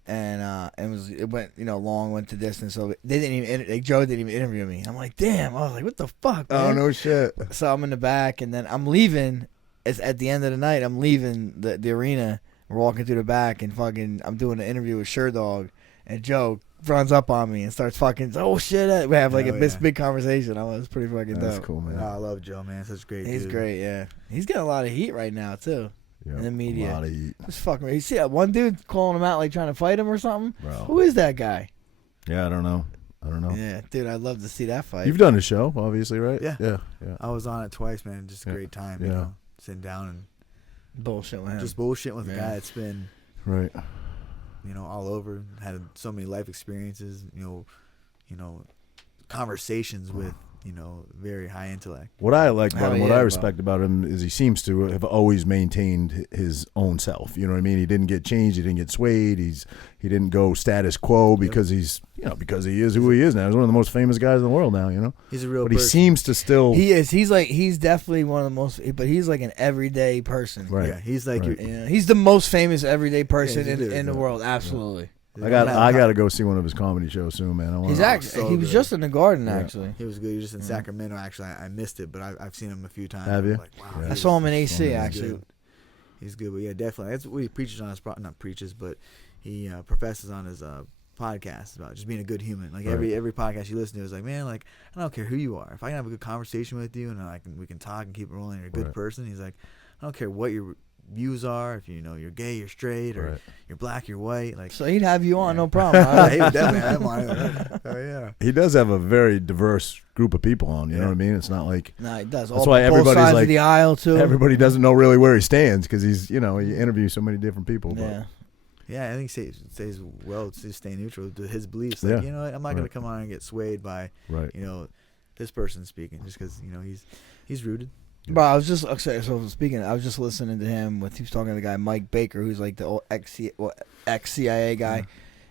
and it went long, went to distance. So they didn't even Joe didn't even interview me. I'm like, damn. I was like, what the fuck, man? Oh no shit. So I'm in the back, and then I'm leaving. It's at the end of the night. I'm leaving the arena. We're walking through the back, and I'm doing an interview with Dog, and Joe runs up on me and starts fucking. Oh shit! We have like this big conversation. I was pretty fucking dope. That's cool, man. I love Joe, man. Such a great He's dude. great. Yeah, he's getting a lot of heat right now too. Yep, in the media. A lot of heat. Just fucking. You see that one dude calling him out, like trying to fight him or something? Bro. Who is that guy? Yeah, I don't know. Yeah, dude, I'd love to see that fight. You've done a show, obviously, right? Yeah. Yeah. I was on it twice, man. Just a great time, you know, sitting down and bullshit with him. just bullshitting with a guy that's been, right, all over, had so many life experiences, conversations with, very high intellect. What I like about him, what I bro. respect about him, is he seems to have always maintained his own self. You know what I mean? He didn't get changed. He didn't get swayed. He didn't go status quo because he's, because he is who he is now. He's one of the most famous guys in the world now. He's a real but person. he seems to still. He is. He's definitely one of the most. But he's like an everyday person. Right. Yeah, he's like, Right. He's the most famous everyday person Yeah, he's a dude, in the world. Absolutely. I got to go see one of his comedy shows soon, man. I want. He's actually. He was just in the Garden actually. He was good. He was just in Sacramento. Actually, I missed it, but I've seen him a few times. Have you? Like, wow, Yeah. I saw him in AC He's actually. good. He's good, but yeah, definitely. That's what he preaches on his not preaches, but he professes on his podcast about just being a good human. Like every podcast you listen to is like, man, like I don't care who you are. If I can have a good conversation with you and we can talk and keep it rolling, you're a good person. He's like, I don't care what your views are, if you're gay, you're straight, or you're black, you're white. Like, So he'd have you on, no problem. he would definitely have him on it. Oh yeah. He does have a very diverse group of people on. You know what I mean? It's not like No, he does. That's why both everybody's sides like of the aisle too. everybody doesn't know really where he stands because he's he interviews so many different people. Yeah. Yeah, I think he says well to stay neutral to his beliefs. Like, Yeah. I'm not gonna come on and get swayed by Right. this person speaking just because he's rooted. Bro, I was just speaking. I was just listening to him he was talking to the guy Mike Baker, who's like the old ex-CIA guy,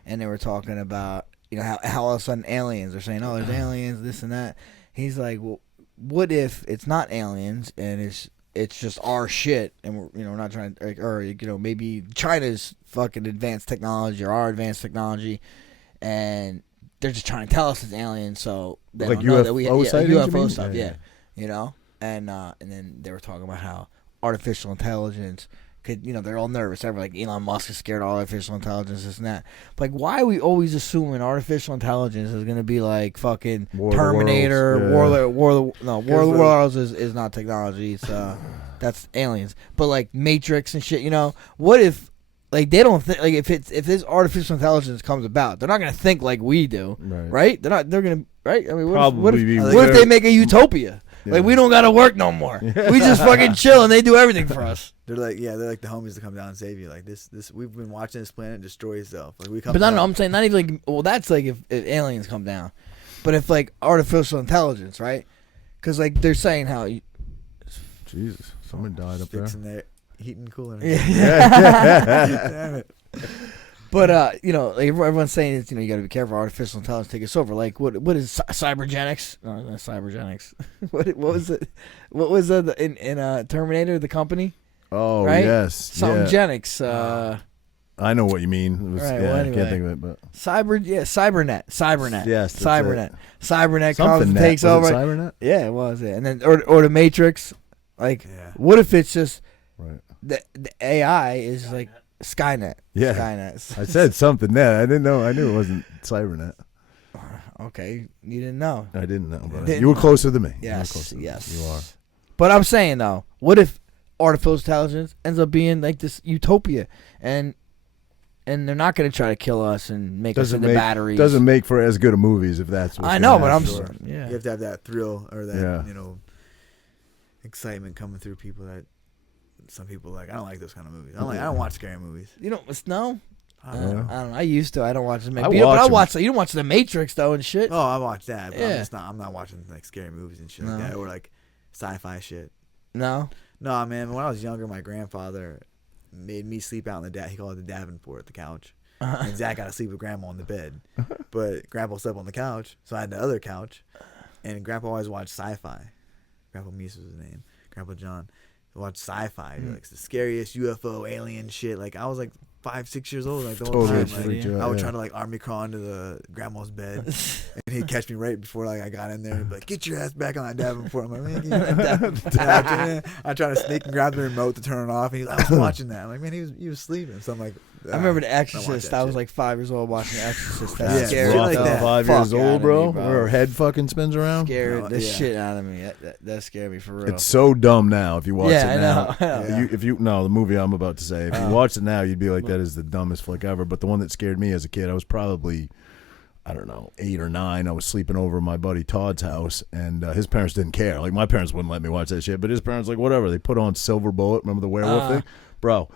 and they were talking about how all of a sudden aliens are saying, oh, there's aliens, this and that. He's like, well, what if it's not aliens and it's just our shit, and we're not trying or maybe China's fucking advanced technology or our advanced technology, and they're just trying to tell us it's aliens, so they Like don't know that we UFO sightings, you UFO mean? stuff, Yeah. And then they were talking about how artificial intelligence could, they're all nervous. Everybody, like Elon Musk is scared of artificial intelligence, this and that. But like, why are we always assuming artificial intelligence is going to be like fucking War of the Terminator, Worlds, War of the Worlds is not technology. It's that's aliens. But like Matrix and shit, what if like they don't think like if this artificial intelligence comes about, they're not going to think like we do, right? They're going to, right? I mean, what if they make a utopia? Yeah. Like we don't gotta work no more. We just fucking chill and they do everything for us. They're like the homies to come down and save you. Like this we've been watching this planet destroy itself. Like we come. But I'm saying not even like. Well, that's like if aliens come down, but if like artificial intelligence, right? Because like they're saying how. Jesus, someone died up there. fixing their heating cooler. Yeah. But like everyone's saying is you got to be careful. Artificial intelligence take us over. Like what is cybergenics? No, not cybergenics. what was it? What was in Terminator? The company? Oh right? yes, Something genics. I know what you mean. It was, Right, well, I anyway. can't think of it, but Cybernet. Yes, that's Cybernet comes something and net. takes Was over. it Cybernet? Yeah, it was. Yeah. And then or the Matrix. Like, Yeah. what if it's just Right. the AI is like Skynet? Yeah. Skynet. I said something net. I didn't know. I knew it wasn't Cybernet. Okay, you didn't know. I didn't know. But Didn't you were know. closer than me. You were Yes, closer than me. yes. You are. But I'm saying though, what if artificial intelligence ends up being like this utopia, and they're not going to try to kill us and make us into batteries? Doesn't make for as good a movies if that's what's I gonna know, but I'm happen. yeah. You have to have that thrill or that Yeah. excitement coming through people that some people like. I don't like those kind of movies. I don't watch scary movies. You don't no. I don't know. I don't know. I used to. I don't watch as many. I But I watch 'em. watch. You don't watch The Matrix though and shit. Oh, I watch that. But Yeah. I'm not watching like scary movies and shit No. like that or like sci-fi shit. No. No, man. When I was younger, my grandfather made me sleep out in he called it the Davenport, the couch. And Zach got to sleep with Grandma on the bed, but Grandpa slept on the couch, so I had the other couch. And Grandpa always watched sci-fi. Grandpa Meese was his name. Grandpa John watched sci-fi, like the scariest UFO alien shit. Like I was like 5, 6 years old, like the whole Totally time. Like, freaked you out, I would yeah. try to like army crawl into the grandma's bed, and he'd catch me right before like I got in there. He'd be like, "Get your ass back on that Davenport." I'm like, "Man, get your I try to sneak and grab the remote to turn it off, and he's like, "I was watching that." I'm like, "Man, he was sleeping." So I'm like, I remember The don't watch Exorcist. that I was shit. like 5 years old watching The Exorcist. That Yeah, scared shit the like that. 5 fuck years out old, of bro. me, Where her head fucking spins around. Scared No, the yeah. shit out of me. That scared me for real. It's so dumb now. If you watch Yeah, it I now, know, I know. No, the movie I'm about to say. If you watch it now, you'd be like, that is the dumbest flick ever. But the one that scared me as a kid, I was probably, I don't know, 8 or 9. I was sleeping over at my buddy Todd's house, and his parents didn't care. Like, my parents wouldn't let me watch that shit, but his parents, like, whatever. They put on Silver Bullet. Remember the werewolf thing? Bro,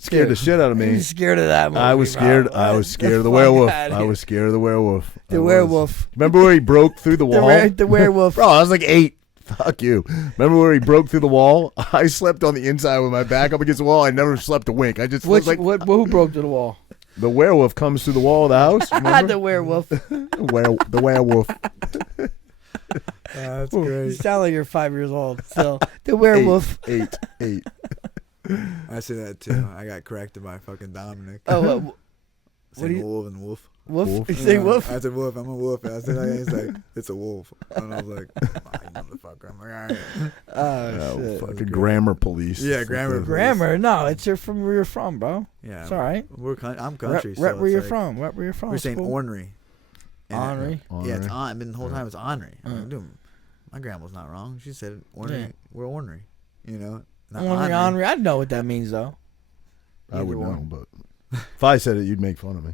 scared the shit out of me. You scared of that movie, I was scared. bro. I was scared of the fuck werewolf. outta I here. was scared of the werewolf. The I was. werewolf. Remember where he broke through the wall? The werewolf. Bro, I was like 8. Fuck you. Remember where he broke through the wall? I slept on the inside with my back up against the wall. I never slept a wink. I just was like, Who broke through the wall? the werewolf comes through the wall of the house. Remember? The werewolf. The werewolf. That's You great. sound like you're 5 years old. Still, the werewolf. 8. I say that too. I got corrected by fucking Dominic. Oh, what Saying do you- wolf and wolf. wolf? Wolf. You say Yeah, wolf? I said wolf. I'm a wolf. I said that. He's like, it's a wolf. And I was like, oh, you motherfucker. I'm like, all right. Oh, shit. Fucking grammar police. Yeah, grammar police. Grammar? No, it's from where you're from, bro. Yeah. It's all right. I'm country. Rep so where it's you're like, from. Rep where you're from. We're It's saying cool. ornery. And Ornery? Yeah, it's Ornery. on. I mean, the whole time it's ornery. I'm like, Mm. dude, my grandma's not wrong. She said ornery. Yeah. We're ornery. You know? Not Ornery. I know what that means, though. I would Either know, one. but if I said it, you'd make fun of me.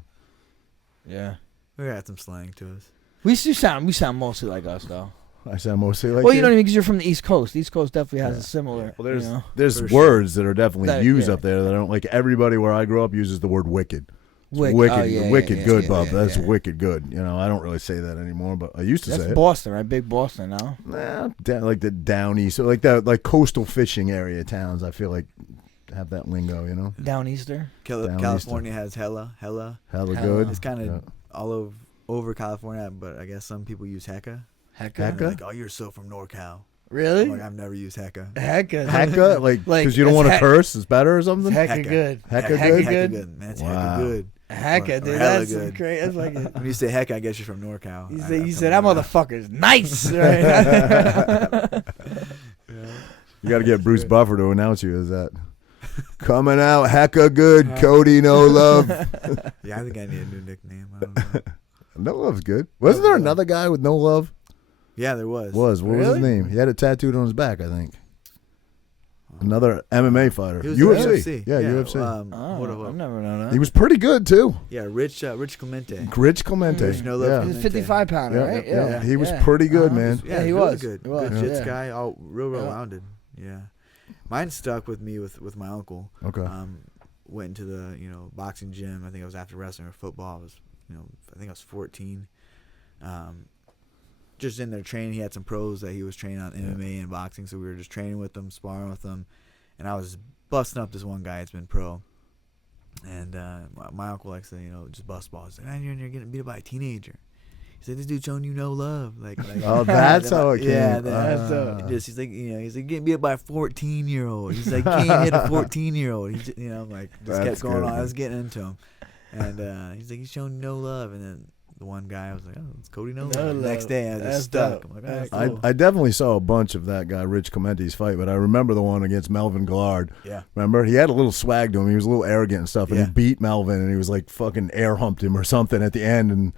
Yeah. We got some slang to us. We sound mostly like us, though. I sound mostly like Well, you don't even because you're from the East Coast. The East Coast definitely has Yeah. a similar. Well, there's you know? there's For sure. words that are definitely That- used yeah. up there that I don't like. Everybody where I grew up uses the word wicked. Wicked. Wicked, Oh, yeah, wicked yeah, good, yeah, bub. yeah, That's yeah. wicked good. You know, I don't really say that anymore, but I used to That's say it. Boston, right? Big Boston now. Nah, like the down east, so like that, like coastal fishing area towns. I feel like have that lingo. You know, Down Easter. Down California has hella. hella Hella. good. It's kind of Yeah. all over California, but I guess some people use hecka. Hecka. And they're Hecka? like, oh, you're so from NorCal. Really? I'm like, I've never used hecka. Hecka. Hecka, like Like, because you don't it's want to heck- curse, it's better or something. Hecka Hecka. good. Hecka Hecka good? good. Man, it's Wow. hecka good. Hecka, Or dude. hella That's good. great. That's like it. When you say hecka, I guess you're from NorCal. You said that motherfucker's nice. Right? You got to get Bruce Buffer to announce you as that. Coming out, hecka good, Cody, no love. Yeah, I think I need a new nickname. I don't know. No love's good. Wasn't there another guy with no love? Yeah, there was. What was his Really? name? He had it tattooed on his back, I think. Another MMA fighter. He was in UFC. Yeah, UFC. Oh, What a- I've never known that. He was pretty good too. Yeah, Rich Clemente. Rich Clemente. There's no love yeah. for He's a 55 pounder, Yeah, right? yeah. He was pretty good, man. Yeah, he really was. good. He was, Good jits yeah. guy, all real Yeah. rounded. Yeah. Mine stuck with me with my uncle. Okay. Went into the boxing gym. I think I was after wrestling or football. I was I think I was 14. Just in there training. He had some pros that he was training on MMA and boxing, so we were just training with them, sparring with them, and I was busting up this one guy that's been pro. And my uncle likes to just bust balls. He's like, man, you're getting beat up by a teenager. He said, this dude showing you no love. Like Oh, that's how it came. Yeah, Ah. he's like, he's like getting beat up by a 14-year-old. He's like, can't hit a 14-year-old. I'm like, just That's kept going good, on. I man. was getting into him, and he's like, he's showing no love. And then the one guy, I was like, oh, it's Cody no love. The next love. day, I That's just stuck. dope. I'm like, That's all right, cool. I definitely saw a bunch of that guy, Rich Clemente's fight, but I remember the one against Melvin Gillard. Yeah. Remember? He had a little swag to him. He was a little arrogant and stuff, and Yeah. he beat Melvin, and he was like fucking air humped him or something at the end, and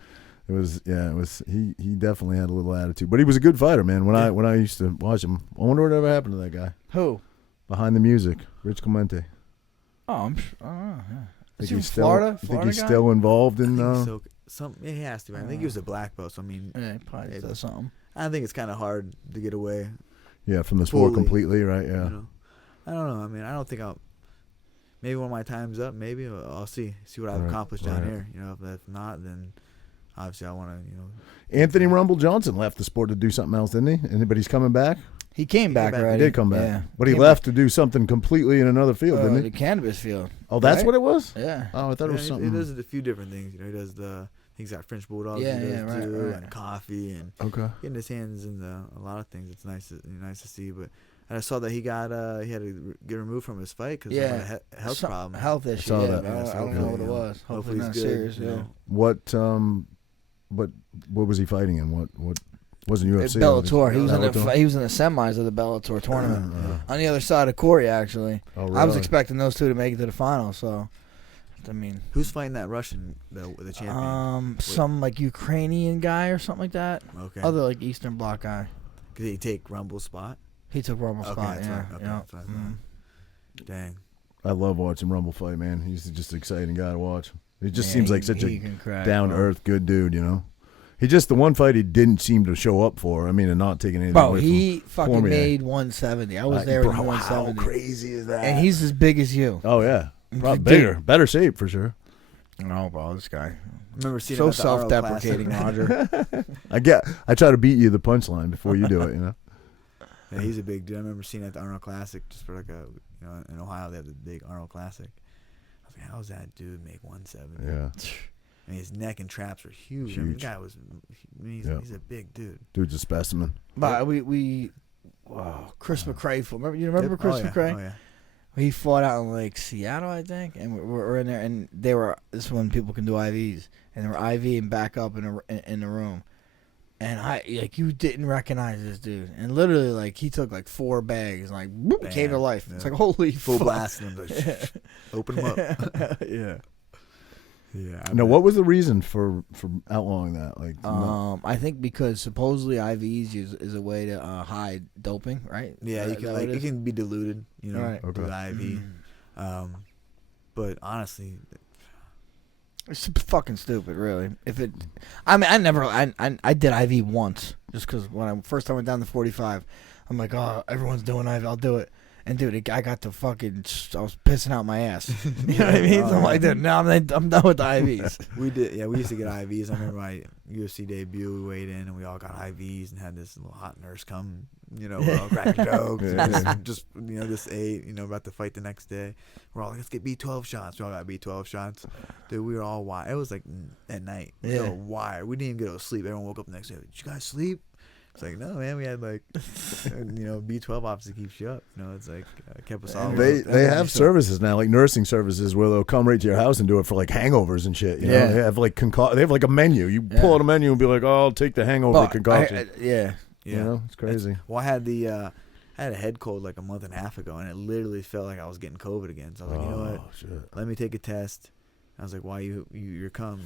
it was he definitely had a little attitude, but he was a good fighter, man. When I used to watch him, I wonder whatever happened to that guy Who? behind the music, Rich Clemente. Oh, I'm sure. I don't know. Yeah. Is Think he he's from still, Florida? think Florida he's guy? still involved I in. think so. Yeah, he has to be. I think he was a black belt. So I mean, Yeah, he probably Yeah, does something. I think it's kind of hard to get away. Yeah, from the sport Fully. completely, right? Yeah. I don't know. I mean, I don't think I'll. Maybe when my time's up, maybe I'll see what I've Right, accomplished down right. here. If not, then obviously I want to. Anthony Rumble Johnson left the sport to do something else, didn't he? Anybody's coming back? He came back back. He already. He did come back, Yeah. but he Came left to do something completely in another field, back, didn't the he? cannabis field. Oh, that's right? what it was. Yeah. Oh, I thought it was He something. does a few different things. He does he's got French bulldogs. Yeah, he does yeah, right, too, right. and coffee and Okay. getting his hands in a lot of things. It's nice to see. But And I saw that he had to get removed from his fight because Yeah. of a health problem. Health issue. saw Yeah, that. but I Yeah, so don't know what it hopefully, was. Hopefully not he's good, serious. you Yeah. know. What was he fighting in? What wasn't UFC? Bellator. He was Bellator? he was in the semis of the Bellator tournament. On the other side of Corey, actually. Oh, I was really? expecting those two to make it to the final. So, I mean, Who's fighting that Russian, the champion? some like Ukrainian guy or something like that. Okay. Other like Eastern Bloc guy. Did he take Rumble's spot? He took Rumble's Okay, spot. that's Yeah. right. Okay, Yeah. that's what I thought. Dang. I love watching Rumble fight, man. He's just an exciting guy to watch. He just Yeah, seems he- like such he a can crack, down to bro. earth, good dude. You know, he just the one fight he didn't seem to show up for. I mean, and not taking anything Bro, away he from fucking Cormier. made 170. I was there bro, in how 170. crazy is that? And he's as big as you. oh yeah, probably Dude. bigger, better shape for sure. No, bro, this guy. I remember seeing So him at the Arnold self-deprecating, Classic. Roger. I try to beat you the punchline before you do it. You know. Yeah, he's a big dude. I remember seeing him at the Arnold Classic just for like a, you know, in Ohio they have the big Arnold Classic. I was like, how's that dude make 170? Yeah, I mean, his neck and traps are huge. I mean, the Huge. guy was, Yeah. he's a big dude. dude's a specimen. But Chris McCray. Remember Yep. Chris Oh, yeah. McCray? Oh, yeah. He fought out in like Seattle, I think, and we're in there, and they were. This is when people can do IVs, and they were IV and back up in the room, and you didn't recognize this dude, and literally like he took like 4 bags, and like boop, Bam. came to life. Yeah. It's like holy Full fuck. blast him. Like, open him up. Yeah. Yeah. I No, bet. what was the reason for outlawing that? Like, no. I think because supposedly IVs is a way to hide doping, right? Yeah, Is you that can what like it it is? can be diluted, you know, Right. through the Okay. IV. But honestly, It's fucking stupid, really. I mean, I did IV once just because when I first time I went down to 45, I'm like, oh, everyone's doing IV, I'll do it. And dude, I got to I was pissing out my ass. You know what I mean? So I'm like, dude, now I'm done with the IVs. we used to get IVs. I remember my UFC debut, we weighed in and we all got IVs and had this little hot nurse come, you know, we're all cracking jokes. And just, you know, just ate, you know, about to fight the next day. We're all like, let's get B12 shots. We all got B12 shots. Dude, we were all wired. It was like at night. We were wired. We didn't even get to sleep. Everyone woke up the next day. Did you guys sleep? It's like, no, man, we had like, you know, B12 obviously keeps you up. You know, it's like, kept us all. They have services now, like nursing services, where they'll come right to your house and do it for like hangovers and shit. You know? Yeah. They have like they have like a menu. You pull out a menu and be like, oh, I'll take the hangover concoction. Yeah. You know, it's crazy. Well, I had I had a head cold like a month and a half ago, and it literally felt like I was getting COVID again. So I was like, you know what? Shit. Let me take a test. I was like, why you come?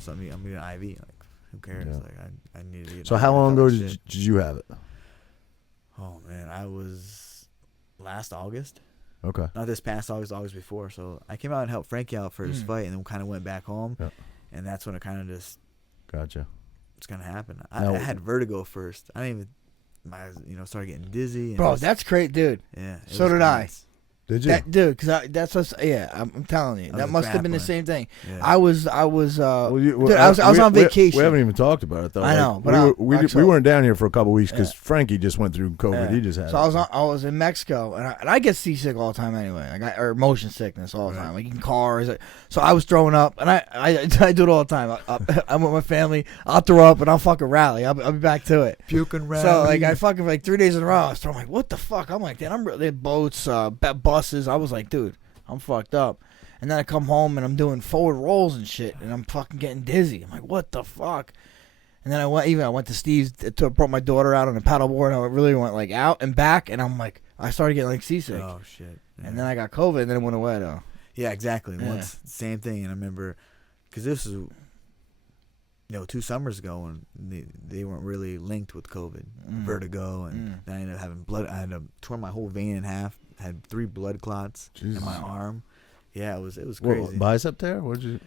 So I'm getting an IV. Like, who cares? Yeah. Like, I needed to get. So an how IV. I long felt ago like did shit. you have it? Oh man, I was last August. Okay. Not this past August, August before. So I came out and helped Frankie out for his fight, and then kind of went back home, Yeah. and that's when it kind of just Gotcha. it's gonna happen. Now- I had vertigo first. I didn't even started getting dizzy. And Bro, just- that's great, dude. yeah. it so was did I. nuts. Did you? That dude, because that's what's I'm telling you, I that was must have been the grappling. same thing. Yeah. I was Well, dude, I was on vacation. We haven't even talked about it though. I know, but we actually- weren't down here for a couple weeks because Frankie just went through COVID. Yeah. He just had. So it. I was in Mexico, and I get seasick all the time anyway. Or motion sickness all the time, like in cars. So I was throwing up, and I do it all the time. I'm with my family. I'll throw up, and I'll fucking rally. I'll be back to it. Puking rally. So like I fucking like 3 days in a row, I was throwing like, what the fuck? I'm like, damn, they had boats, buses. I was like, dude, I'm fucked up. And then I come home and I'm doing forward rolls and shit, and I'm fucking getting dizzy. I'm like, what the fuck? And then I went to Steve's, brought my daughter out on a paddleboard. I really went like out and back, and I'm like, I started getting like seasick. Oh shit. Yeah. And then I got COVID, and then it went away though. Yeah, exactly. Yeah. Once same thing, and I remember because this was 2 summers ago when they weren't really linked with COVID, vertigo, and then I ended up having blood. I had torn my whole vein in half, had 3 blood clots Jesus. in my arm. Yeah, it was What, crazy. bicep tear? What'd you?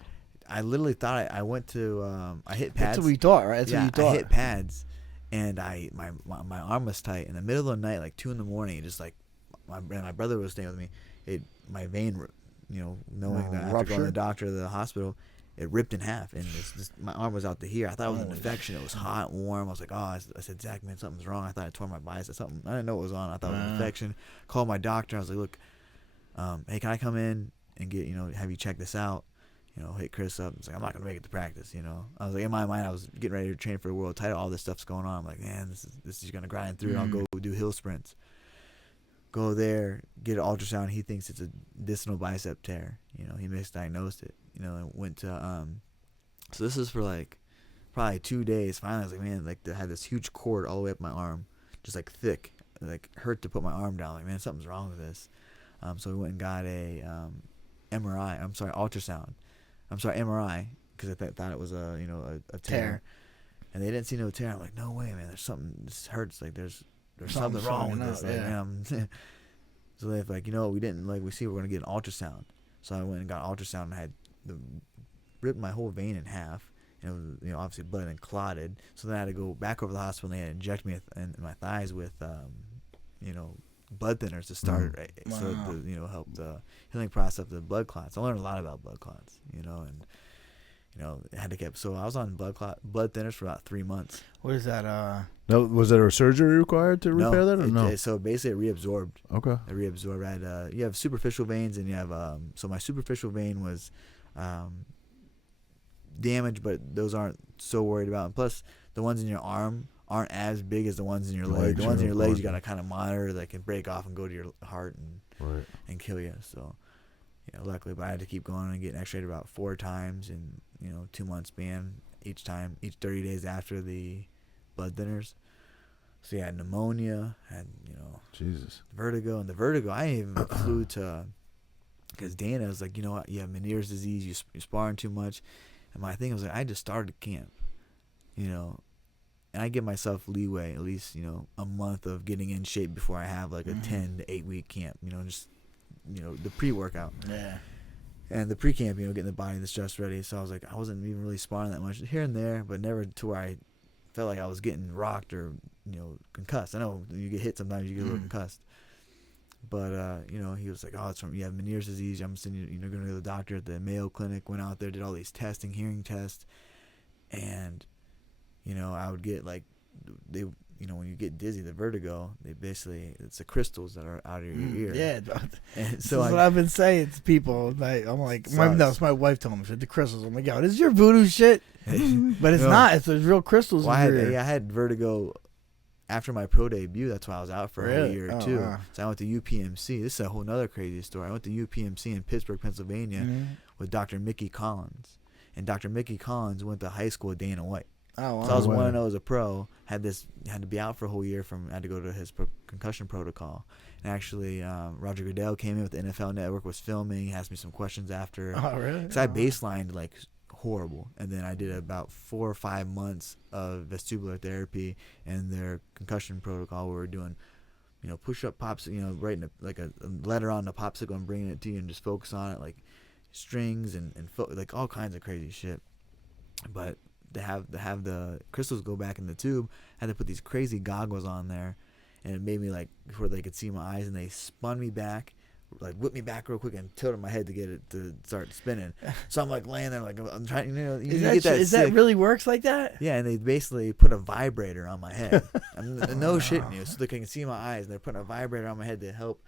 I literally thought I went to I hit pads. That's what we thought, right? That's yeah, what you thought. I hit pads, and my arm was tight. In the middle of the night, like 2 a.m, just like my brother was staying with me. My vein, knowing that after going to Rupture? the doctor, the hospital, it ripped in half, and my arm was out to here. I thought it was an infection. It was hot, warm. I was like, I said, Zach, man, something's wrong. I thought I tore my bicep. Something. I didn't know what was on. I thought it was an infection. Called my doctor. I was like, look, hey, can I come in and get have you check this out? Hit Chris up. It's like, I'm not gonna make it to practice. I was like, in my mind, I was getting ready to train for a world title. All this stuff's going on. I'm like, man, this is gonna grind through. I'll go do hill sprints. Go there, get an ultrasound. He thinks it's a distal bicep tear. You know, he misdiagnosed it. You know, and went to so this is for like probably 2 days. Finally, I was like, man, like I had this huge cord all the way up my arm, just like thick, like hurt to put my arm down. Like, man, something's wrong with this. So we went and got a MRI. I'm sorry, ultrasound. I'm sorry, MRI, because I thought it was a tear. And they didn't see no tear. I'm like, no way, man. There's something. This hurts. Like there's something wrong with this. Like, man, so they're like, you know, we didn't like. We see we're gonna get an ultrasound. So I went and got an ultrasound and had ripped my whole vein in half. And it was, you know, obviously blood and clotted. So then I had to go back over to the hospital and they had to inject me in my thighs with, you know, blood thinners to start, so to, you know, help the healing process of the blood clots. I learned a lot about blood clots, you know, and you know, had to keep. So I was on blood thinners for about 3 months. What is that? No, was there a surgery required to repair that or no? So basically, it reabsorbed. Okay. It reabsorbed. I had you have superficial veins and you have so my superficial vein was damaged, but those aren't so worried about. And plus, the ones in your arm aren't as big as the ones in your leg. The ones in your legs you gotta kind of monitor. They can break off and go to your heart and kill you. So, you know, luckily, but I had to keep going and getting X-rayed about 4 times in, you know, 2 months span. Each 30 days after the blood thinners. So yeah, I had pneumonia, had, you know, Jesus, vertigo, and the vertigo I even flew to, because Dana was like, you know what, you have Meniere's disease, you're sparring too much, and my thing was like, I just started camp, you know. And I give myself leeway, at least, you know, a month of getting in shape before I have like a 10 to 8 week camp, you know, just, you know, the pre-workout. Yeah. And the pre-camp, you know, getting the body that's just ready. So I was like, I wasn't even really sparring that much here and there, but never to where I felt like I was getting rocked or, you know, concussed. I know you get hit sometimes, you get a little concussed. But, you know, he was like, oh, you have Meniere's disease. I'm sending you, going to go to the doctor at the Mayo Clinic. Went out there, did all these testing, hearing tests. And, you know, I would get like, you know, when you get dizzy, the vertigo, it's the crystals that are out of your ear. Yeah. And so that's what I've been saying to people. I'm like, my wife told me, she said, the crystals. I'm like, yo, this is your voodoo shit. But it's not. It's the real crystals in your ear. I had vertigo after my pro debut. That's why I was out for a year or two. Wow. So I went to UPMC. This is a whole nother crazy story. I went to UPMC in Pittsburgh, Pennsylvania with Dr. Mickey Collins. And Dr. Mickey Collins went to high school with Dana White. Oh, wow. So I was 1-0 as a pro. Had to be out for a whole year had to go to his concussion protocol. And actually, Roger Goodell came in with the NFL Network, was filming. He asked me some questions after. Oh, really? Because I baselined like horrible, and then I did about 4 or 5 months of vestibular therapy and their concussion protocol. Where we're doing, you know, push-up pops, you know, writing a letter on the popsicle and bringing it to you, and just focus on it, like strings and like all kinds of crazy shit. But to have the crystals go back in the tube, I had to put these crazy goggles on there, and it made me like where they could see my eyes, and they spun me back, like whipped me back real quick and tilted my head to get it to start spinning. So I'm like laying there like I'm trying, you know, is that really works like that? Yeah, and they basically put a vibrator on my head. No shitting you, so they can see my eyes. They're putting a vibrator on my head to help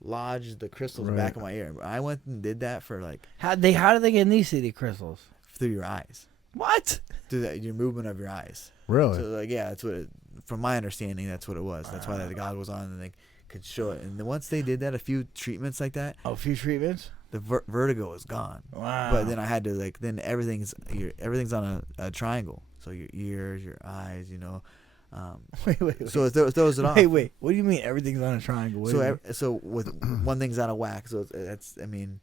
lodge the crystals back in my ear. I went and did that for like how do they get in these city crystals? Through your eyes. What? Through your movement of your eyes. Really? So like, yeah, that's what from my understanding, that's what it was. That's why the goggles on, and they could show it. And then once they did that, a few treatments like that. Oh, a few treatments? The vertigo was gone. Wow. But then I had to then everything's on a triangle. So your ears, your eyes, you know. Wait. So it throws it off. Wait. What do you mean everything's on a triangle? So with one thing's out of whack. So that's, I mean,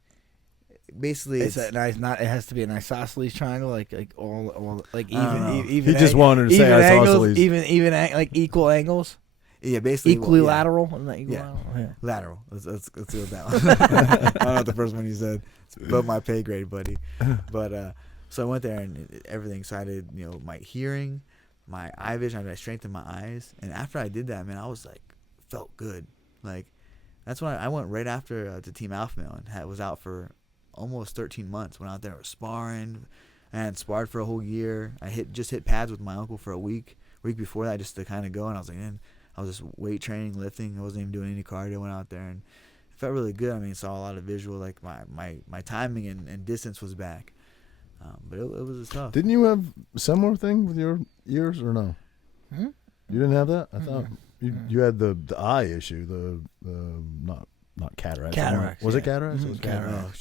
basically it's nice. Not it has to be an isosceles triangle, like all like even. He just wanted to say isosceles. Even like equal angles. Yeah, basically equally lateral. Not equal lateral. Yeah. Lateral. Let's go with that one. I don't know the first one you said. It's above my pay grade, buddy. But so I went there and everything. So I did, you know, my hearing, my eye vision. I strengthened my eyes, and after I did that, man, I was like, felt good. Like that's when I went right after to Team Alpha Male and was out for almost 13 months. Went out there, was sparring, and sparred for a whole year. I just hit pads with my uncle for a week before that, just to kind of go. And I was like, man, I was just weight training, lifting. I wasn't even doing any cardio. Went out there and it felt really good. I mean, saw a lot of visual, like my timing and distance was back. But it was tough. Didn't you have a similar thing with your ears or no? Hmm? You didn't have that? I thought you had the eye issue, the not cataracts. Cataracts, Was it yeah. cataracts? It Mhm, was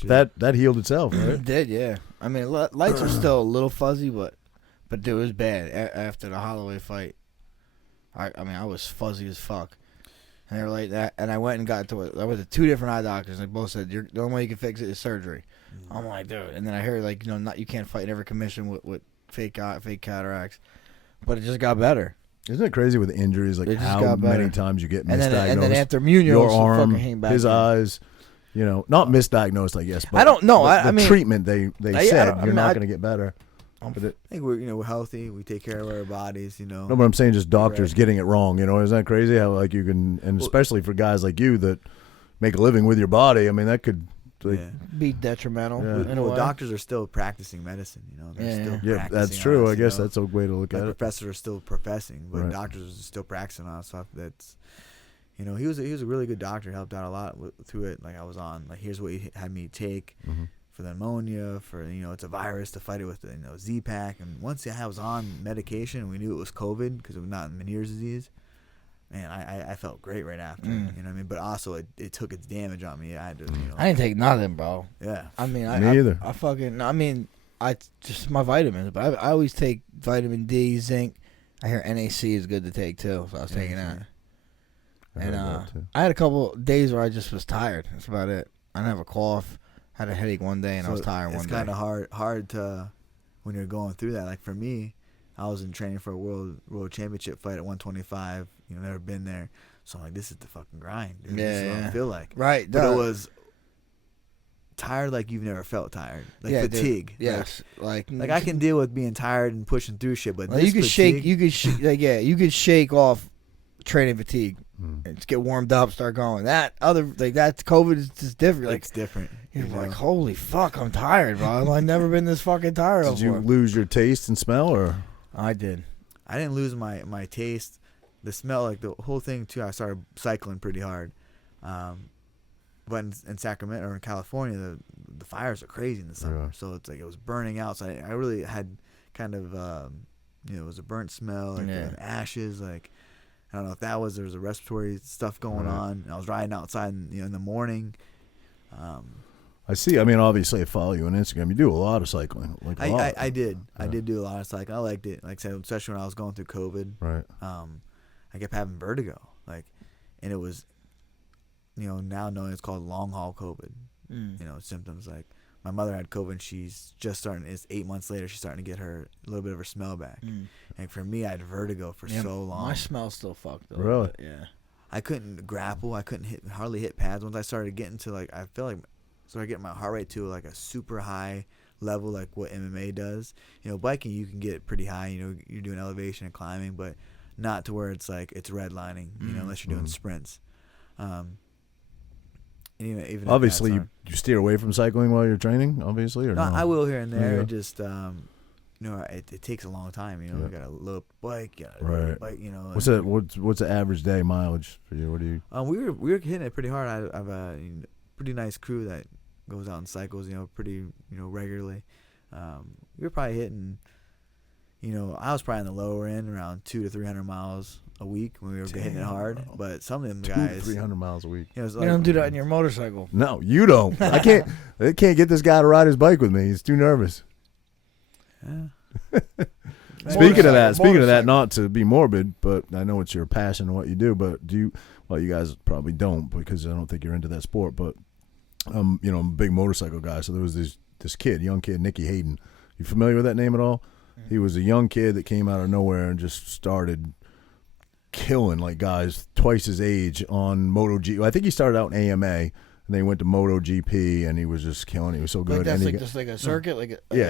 cataracts. That healed itself, right? It did, yeah. I mean, lights are still a little fuzzy, but dude, it was bad after the Holloway fight. I mean, I was fuzzy as fuck. And they were like that, and I went and got to it. I went to 2 different eye doctors, and they both said the only way you can fix it is surgery. I'm like, dude. And then I heard like, you can't fight in every commission with fake cataracts, but it just got better. Isn't it crazy with injuries, like It just how got better. many times you get And misdiagnosed? then after Munoz, your he arm, fucking came back his in. eyes, not misdiagnosed, I guess. But I don't know. The I mean, treatment they I said don't- I you're mean, not I- going to get better. But I think we're healthy. We take care of our bodies. no, but I'm saying just doctors Right. getting it wrong. Isn't that crazy? How like you can, and especially for guys like you that make a living with your body. I mean, that could. Like, Yeah. be detrimental Yeah. in a way. Doctors are still practicing medicine. They're Yeah. still Yeah, practicing that's true. on us, I guess that's a way to look like at it. professors are still professing, but Right. doctors are still practicing on us. So that's, he was a really good doctor. Helped out a lot through it. Like I was on, like here's what he had me take Mhm. for the pneumonia. For it's a virus to fight it with the Z-Pack. And once I was on medication, we knew it was COVID because it was not Meniere's disease. Man, I felt great right after. You know what I mean? But also it took its damage on me. I had to, I didn't take nothing, bro. yeah. I mean, Me either. I just my vitamins, but I always take vitamin D, zinc. I hear NAC is good to take too, so I was taking that. I heard And that, too. I had a couple days where I just was tired. That's about it. I didn't have a cough. Had a headache one day, and I was tired one day. It's kind of hard to when you're going through that. Like for me, I was in training for a world championship fight at 125. Never been there, so I'm like, this is the fucking grind. Dude. This is what I feel like. Right, But it was tired like you've never felt tired. Like fatigue. Dude, yes, like Like I can deal with being tired and pushing through shit, but like this you could fatigue, you could shake off training fatigue Mm. and just get warmed up, start going. That COVID is just different. Like it's different. you're like, holy fuck, I'm tired, bro. I've never been this fucking tired Did you before. lose your taste and smell, or I did. I didn't lose my taste, the smell, like the whole thing too. I started cycling pretty hard, but in Sacramento or in California, the fires are crazy in the summer. Yeah. So it's like it was burning out. So I really had kind of it was a burnt smell, like ashes. Like I don't know if there was a respiratory stuff going on. And I was riding outside, in the morning. I see. I mean, obviously, I follow you on Instagram. You do a lot of cycling. Like a lot. I did. Yeah. I did do a lot of cycling. I liked it. Like I said, especially when I was going through COVID. Right. I kept having vertigo. And it was, now knowing it's called long haul COVID. Symptoms like my mother had COVID. And she's just starting. It's 8 months later. She's starting to get a little bit of her smell back. And for me, I had vertigo for so long. My smell's still fucked up. Really? Yeah. I couldn't grapple. I couldn't hardly hit pads. Once I started getting to I feel like started getting my heart rate to like a super high level, like what MMA does. Biking you can get pretty high. You're doing elevation and climbing, but not to where it's like it's redlining. Unless you're doing sprints. And even Obviously, you steer away from cycling while you're training. Obviously, or no? I will here and there. Yeah. It just it takes a long time. You Yeah. got to load up the bike. You gotta Right. load the bike. What's that? What's the average day mileage for you? What do you? We were hitting it pretty hard. I have a pretty nice crew that goes out and cycles, pretty regularly. We were probably hitting, I was probably on the lower end, around 200 to 300 miles a week when we were hitting it hard. But some of them guys, 300 miles a week. it's You like, don't do that on your motorcycle. No, you don't. I can't. They can't get this guy to ride his bike with me. He's too nervous. Yeah. Speaking of that, Motorcycle. not to be morbid, but I know it's your passion and what you do. But do you? Well, you guys probably don't because I don't think you're into that sport. But I'm a big motorcycle guy. So there was this young kid, Nicky Hayden. You familiar with that name at all? He was a young kid that came out of nowhere and just started killing like guys twice his age on MotoGP. I think he started out in AMA and then he went to MotoGP and he was just killing. He was so good. Like that's and he like got- just like a circuit, like Yeah.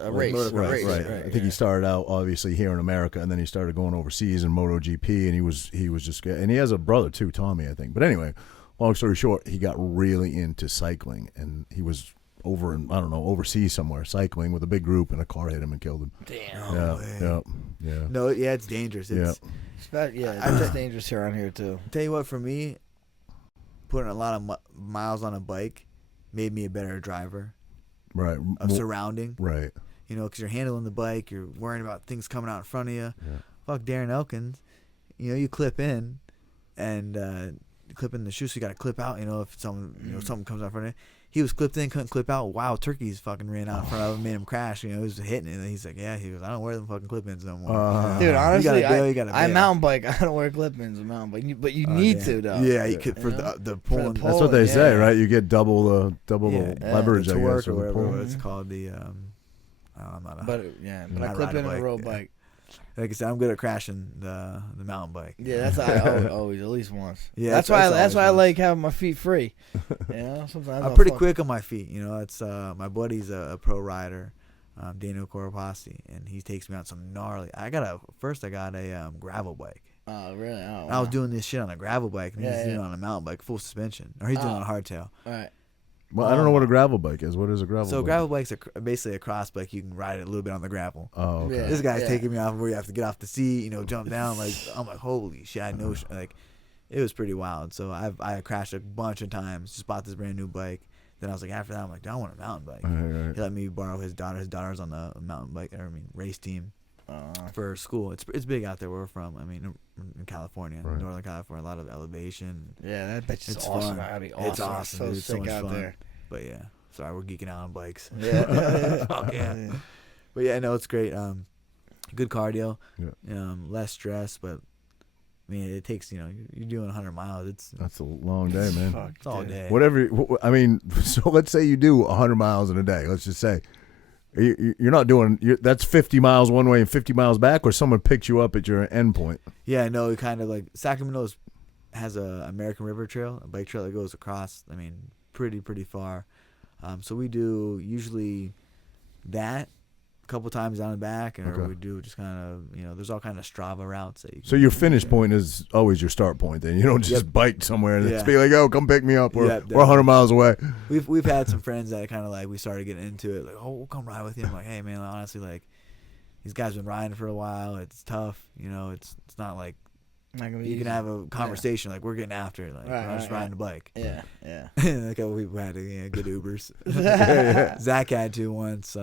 a race, Motocross, a race, Right. I think he started out obviously here in America, and then he started going overseas in MotoGP, and he was just good. And he has a brother too, Tommy, I think. But anyway, long story short, he got really into cycling, and he was over in overseas somewhere cycling with a big group, and a car hit him and killed him. Damn. Yeah. No, yeah, it's dangerous. It's, It's dangerous around here too. Tell you what, for me, putting a lot of miles on a bike made me a better driver Right. of surrounding. Right. Because you're handling the bike, you're worrying about things coming out in front of you. Yeah. Fuck Darren Elkins. You clip in, and clipping the shoe, so you got to clip out. If something comes out in front of it. He was clipped in, couldn't clip out. Wow, turkeys fucking ran out in front of him, made him crash. He was hitting it. And he's like, yeah. He goes, I don't wear them fucking clip-ins no more. Dude, honestly, I bail. mountain bike. I don't wear clip-ins. I mountain bike, but you need to though. Yeah, you could for the pulling. That's what they say, right? You get double the leverage, the I torque guess, or whatever pull. it's called. I'm not. But I clip in a road bike. Like I said, I'm good at crashing the mountain bike. Yeah, that's always at least once. Yeah, that's why I like having my feet free. Sometimes I'm pretty quick on my feet. It's my buddy's a pro rider, Daniel Corapasti, and he takes me out some gnarly. I got a gravel bike. Oh really? Oh, wow. I was doing this shit on a gravel bike, and he's doing it yeah. on a mountain bike, full suspension, or he's doing it on a hardtail. All right. Well, I don't know what a gravel bike is. What is a gravel bike? So gravel bikes are basically a cross bike. You can ride it a little bit on the gravel. Oh, okay. Yeah. This guy's taking me off where you have to get off the seat, jump down. Like I'm like, holy shit! I know, like, it was pretty wild. So I crashed a bunch of times. Just bought this brand new bike. Then I was like, after that, I'm like, I want a mountain bike. Right. He let me borrow his daughter. His daughter's on the race team for school. It's big out there where we're from. I mean, in California, Right. Northern California, a lot of elevation. Yeah, that bitch is It's awesome. fun. That'd be awesome. It's awesome. So Dude. It's so sick much out fun. there. But yeah, sorry, we're geeking out on bikes. Yeah. Fuck yeah. But yeah, no, it's great. Good cardio. Yeah. Less stress, but I mean, it takes you're doing 100 miles. That's a long day, man. Fuck, It's all dude. day. Whatever. I mean, so let's say you do 100 miles in a day. Let's just say you're not doing. That's 50 miles one way and 50 miles back, or someone picks you up at your end point. Yeah, no, it kind of like Sacramento has a American River Trail, a bike trail that goes across. I mean, pretty far. So we do usually that a couple times down and back, and or we do just kind of there's all kind of Strava routes that you can So your finish point is always your start point. Then you don't just bike somewhere and just be like, "Oh, come pick me up." We're 100 miles away. We've had some friends that kind of like we started getting into it, like, "Oh, we'll come ride with you." I'm like, "Hey, man, honestly, like these guys been riding for a while. It's tough, it's not like." You can have a conversation like we're getting after it, like we're just riding a bike. Yeah. A couple people had to good Ubers. Zach had to once,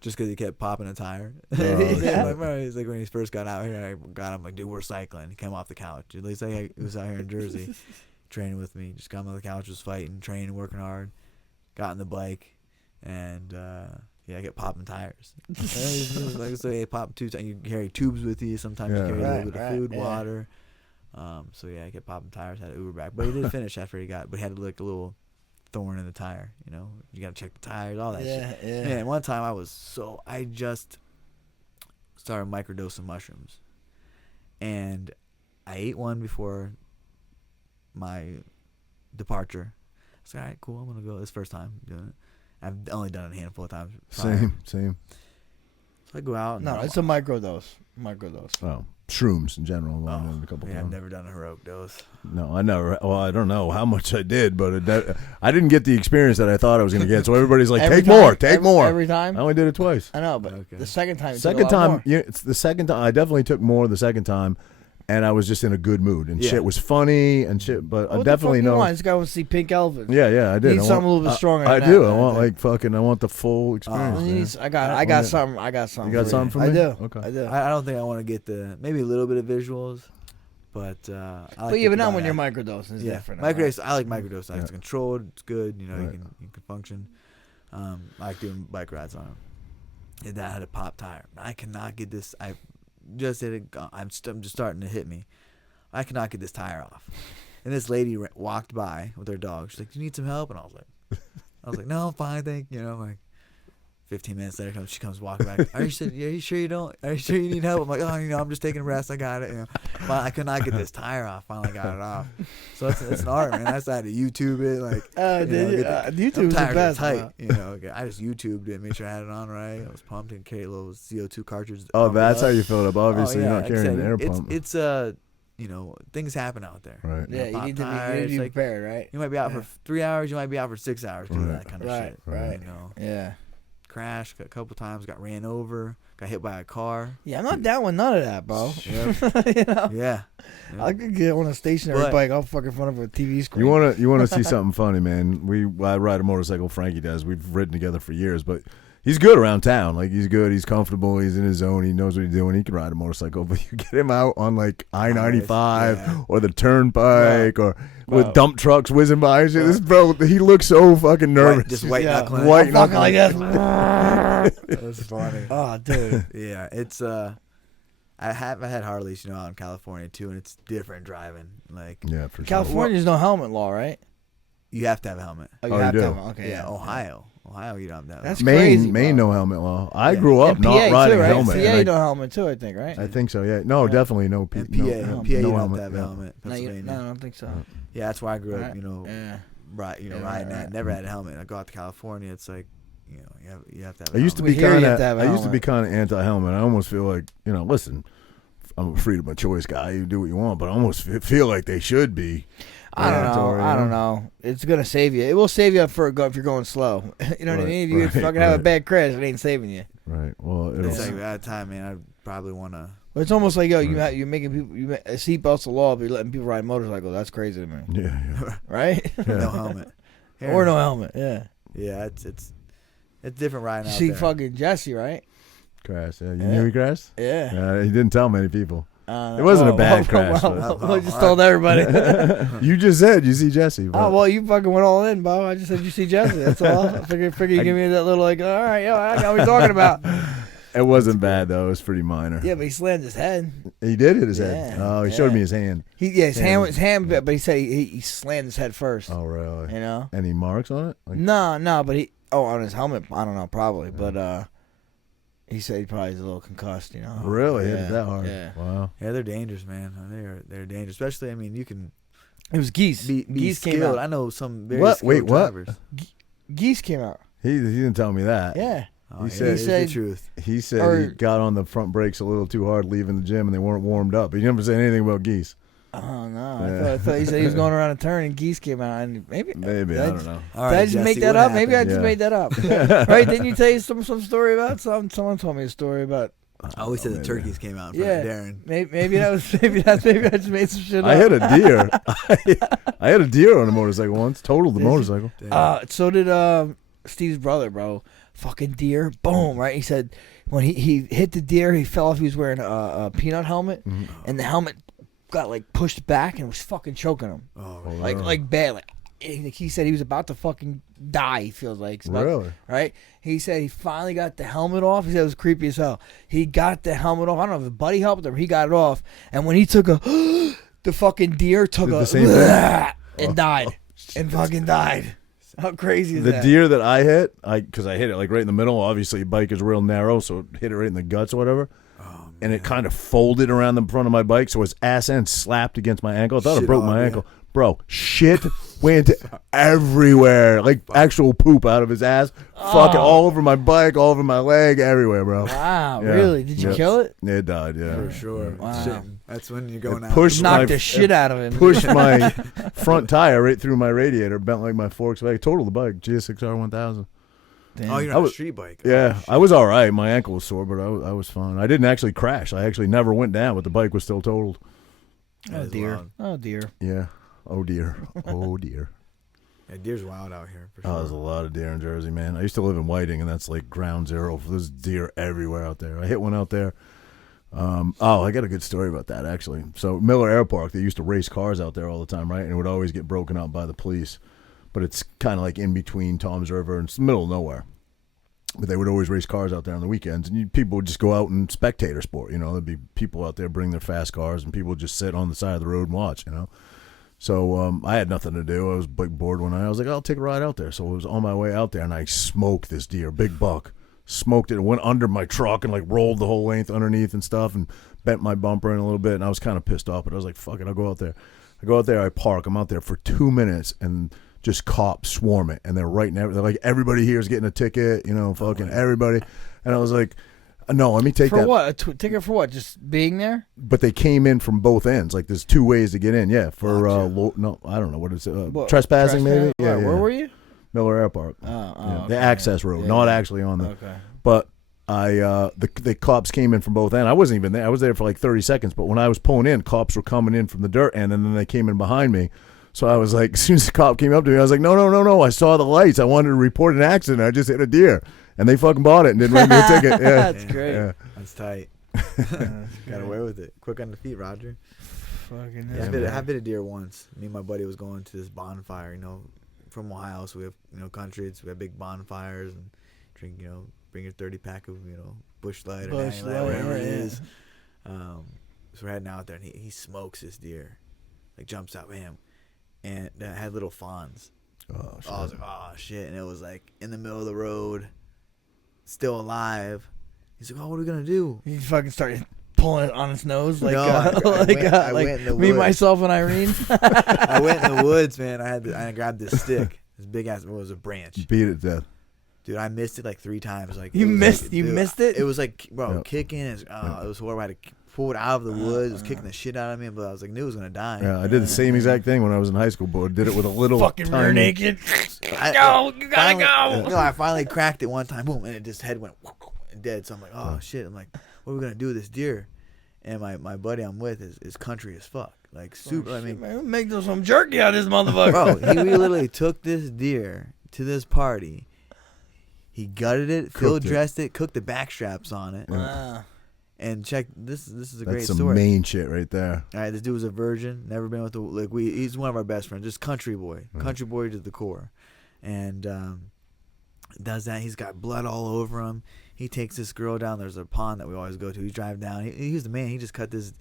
just because he kept popping a tire. He's like when he first got out here, I got him like, dude, we're cycling. He came off the couch. At least he was out here in Jersey, training with me. Just got on the couch, was fighting, training, working hard. Got on the bike, and I get popping tires. Like so, you pop two. You carry tubes with you. Sometimes you carry a little bit of food, water. So I kept popping tires. Had an Uber back, but he did finish after he got. But he had like a little thorn in the tire. You got to check the tires, all that shit. Yeah. Man, one time I just started microdosing mushrooms, and I ate one before my departure. I was like, all right, cool. I'm gonna go. This first time doing it. I've only done it a handful of times. Same. So I go out. And No, it's a microdose. Oh, shrooms in general. A couple I've times. never done a heroic dose. No, I never. Well, I don't know how much I did, but I didn't get the experience that I thought I was going to get. So everybody's like, take more. Every time. I only did it twice. I know, but the second time. It's the second time. I definitely took more the second time, and I was just in a good mood, and shit was funny and shit. But I definitely know. This guy wants to see Pink Elephant. Yeah, I did. Need something a little bit stronger. I than do. that, I want I want the full experience. I got something. You got something for me? I do. Okay. I do. I don't think I want to get maybe a little bit of visuals, but I like But not when you're microdosing. It's different. Microdose. I like microdose. It's Yeah. controlled. It's good. You can function. I like doing bike rides on them. And that had a pop tire. I cannot get this. I just hit it. I'm just starting to hit me. I cannot get this tire off. And this lady walked by with her dog. She's like, "Do you need some help?" And I was like, "No, I'm fine, thank you." I'm like, 15 minutes later, she comes walking back. Are you sure you don't? Are you sure you need help? I'm like, I'm just taking a rest. I got it. Well, I could not get this tire off. Finally got it off. So it's an art, man. I decided to YouTube it. Like, YouTube's the best. Tight. I just YouTubed it, made sure I had it on right. I was pumped and carried a little CO2 cartridge. Oh, that's how you fill it up. Obviously, you're not carrying an air pump. It's things happen out there. Right. Yeah, you need to be prepared, right? You might be out for 3 hours. You might be out for 6 hours. Do that kind of shit. Right. Yeah. Crashed a couple times. Got ran over. Got hit by a car. Yeah, I'm not down with none of that, bro. Yeah. I could get on a stationary bike. I'll fuck in front of a TV screen. You wanna see something funny, man? I ride a motorcycle. Frankie does. We've ridden together for years, but He's good around town. Like, he's good. He's comfortable. He's in his zone. He knows what he's doing. He can ride a motorcycle. But you get him out on, like, I-95 or the Turnpike or with dump trucks whizzing by and shit. This bro, he looks so fucking nervous. Just white knuckling. White fucking knuckling. like that. That's funny. Oh, dude. Yeah, it's I had Harleys, out in California too, and it's different driving. Like, Yeah, for sure. California's no helmet law, right? you have to have a helmet. Oh, you Oh, you have to do? have one. Okay, Yeah, Ohio, you don't have that. That's Maine, crazy, Maine, bro. no helmet law. I Yeah. grew up And not PA riding too, a right? helmet. PA and I- no helmet too, I think, right? I think so, yeah. No, Yeah. definitely no. And PA, no, you no don't have to helmet, have a yeah. helmet. No, Pennsylvania. no, I don't think so. Yeah, that's why I grew up. Right. Yeah. Riding right. that. Never had a helmet. I go out to California. It's like, you have to have. I used to We be hear you kind have of. to have a I used to be helmet. kind of anti-helmet. I almost feel like, listen, I'm a freedom of choice guy. You do what you want, but I almost feel like they should be. I don't know. mandatory, I don't know. It's gonna save you. It will save you if you're going slow. You know what I Right, mean? If you right, fucking have a right. bad crash, it ain't saving you. Right. Well, it'll. It's like at that time, man. I probably want to. But it's almost like, yo, Right. you're making people. A seatbelt's the law, but you're letting people ride motorcycles. That's crazy to me, Yeah. right? No helmet. Or no helmet. Yeah. Yeah, it's different riding You out see there. fucking Jesse, right? Crash. Yeah. You Yeah. knew he crashed? Yeah. He didn't tell many people. It wasn't a bad crash, I just told everybody. You just said you see Jesse. But Oh well, you fucking went all in, Bo. I just said you see Jesse. That's all. I figured you give me that little like, all right, yo, I know what you're talking about. It wasn't bad though. It was pretty minor. Yeah, but he slammed his head. He did hit his head. Yeah, Oh, he showed yeah. me his hand. His hand, but he said he slammed his head first. Oh, really? You know? Any marks on it? Like, No, but on his helmet, I don't know, probably, but he said he probably is a little concussed. You know? really? Hit Yeah, it that hard? Yeah. Wow. Yeah, they're dangerous, man. They're dangerous. Especially, I mean, you can It was Geese. be Geese came skilled. out. I know some very What? skilled Wait, what? drivers. Geese came out. He didn't tell me that. Yeah. Oh, He yeah, said- it's He said- the truth. He said Or- he got on the front brakes a little too hard leaving the gym and they weren't warmed up. He never said anything about geese. Oh no! Yeah. I thought he said he was going around a turn and Geese came out, and maybe Maybe. I don't know. All Did I right, just Jesse, make that what up? Maybe I happened? just Yeah. made that up. Right? Didn't you tell you some story about someone told me a story about? I always said the maybe. turkeys came out in front Yeah. of Darren. Maybe that was maybe I just made some shit up. I hit a deer. I hit a deer on a motorcycle once. Totaled the Did you? motorcycle. Damn. So did Steve's brother, bro. Fucking deer. Boom. Right? He said when he hit the deer, he fell off. He was wearing a peanut helmet, Mm-hmm. and the helmet got like pushed back and was fucking choking him. Oh, Like bad. Like he said he was about to fucking die. He feels like. He's about- Really? Right? He said he finally got the helmet off. He said it was creepy as hell. He got the helmet off. I don't know if his buddy helped him. He got it off, and when he took the fucking deer took Did a the same thing? and died, and fucking died. How crazy is The that? deer that I hit, because I hit it like right in the middle. Obviously, bike is real narrow, so it hit it right in the guts or whatever. And it kind of folded around the front of my bike, so his ass end slapped against my ankle. I thought it Shit broke off, my yeah. ankle. Bro, shit went everywhere. Like actual poop out of his ass. Fucking all over my bike, all over my leg, everywhere, bro. Wow, Yeah. really? Did you Yeah. kill it? It died, yeah. for sure. Wow. Shit. That's when you're going out. pushed Knocked my- the shit out of him. Pushed my front tire right through my radiator, bent like my forks back. Totaled the bike, GSX-R 1000. Damn. Oh, you're I on a was- street bike. Yeah, Oh, I was all right. My ankle was sore, but I was fine. I didn't actually crash. I actually never went down, but the bike was still totaled. Oh dear. Oh dear. Yeah. Oh, dear. Oh, dear. Yeah, deer's wild out here for sure. Oh, there's a lot of deer in Jersey, man. I used to live in Whiting, and that's like ground zero. There's deer everywhere out there. I hit one out there. I got a good story about that, actually. So Miller Air Park, they used to race cars out there all the time, right? And it would always get broken up by the police. But it's kind of like in between Tom's River and it's the middle of nowhere. But they would always race cars out there on the weekends, and people would just go out and spectator sport. There'd be people out there bring their fast cars, and people would just sit on the side of the road and watch. So I had nothing to do. I was bored one night. I was like, I'll take a ride out there. So I was on my way out there, and I smoked this deer, big buck. Smoked it and went under my truck and like rolled the whole length underneath and stuff and bent my bumper in a little bit. And I was kind of pissed off, but I was like, fuck it, I'll go out there. I go out there, I park. I'm out there for 2 minutes, and just cops swarm it, and they're right now. They're like, everybody here is getting a ticket, fucking everybody. And I was like, no, let me take For that. what? Ticket for what? Just being there? But they came in from both ends. Like there's two ways to get in. Yeah, for no, I don't know what it's What, trespassing maybe. Yeah, Where were you? Miller Air Park. Oh, The access road, Yeah, not yeah. actually on the. Okay. But the cops came in from both ends. I wasn't even there. I was there for like 30 seconds. But when I was pulling in, cops were coming in from the dirt end, and then they came in behind me. So I was like, as soon as the cop came up to me, I was like, no. I saw the lights. I wanted to report an accident. I just hit a deer. and they fucking bought it and didn't write me a ticket. Yeah, That's great. Yeah. That's tight. Got away with it. Quick on the feet, Roger. Fucking Yeah, hell. I bit a deer once. Me and my buddy was going to this bonfire. From Ohio, so we have country. So we have big bonfires and drink. Bring your 30-pack of Bush Light or Bush Natty Light, Light, whatever it yeah. is. So we're heading out there, and he smokes this deer, like jumps out, bam, and it had little fawns. Oh, shit. I was like, oh shit, and it was like in the middle of the road, still alive. He's like, oh, what are we gonna do? He fucking started pulling it on his nose like No, I went in the me, woods. myself, and Irene. I went in the woods, man. I grabbed this stick, this big ass. It was a branch. Beat it to death. Dude, I missed it like 3 times. Like You it was missed- like- you dude, missed it? It was like, bro, Yep. kicking. It was horrible. I had to pull it out of the woods. It was kicking the shit out of me, but I was like, knew it was gonna die. Yeah, I did the same exact thing when I was in high school, but did it with a little Fucking rear tiny. naked. I- Go, you gotta finally- go. No, I finally cracked it one time, boom, and it just head went and dead. So I'm like, oh shit. I'm like, what are we gonna do with this deer? And my buddy I'm with is country as fuck, like super. I mean, Man, make some jerky out of this motherfucker. bro, we literally took this deer to this party. He gutted it, field Cooked it. dressed it, cooked the back straps on it, Wow. and check. This is a That's great some story. main shit right there. All right, this dude was a virgin, never been with he's one of our best friends, just country boy to the core, and does that. He's got blood all over him. He takes this girl down. There's a pond that we always go to. He drive down. He was the man. He just cut this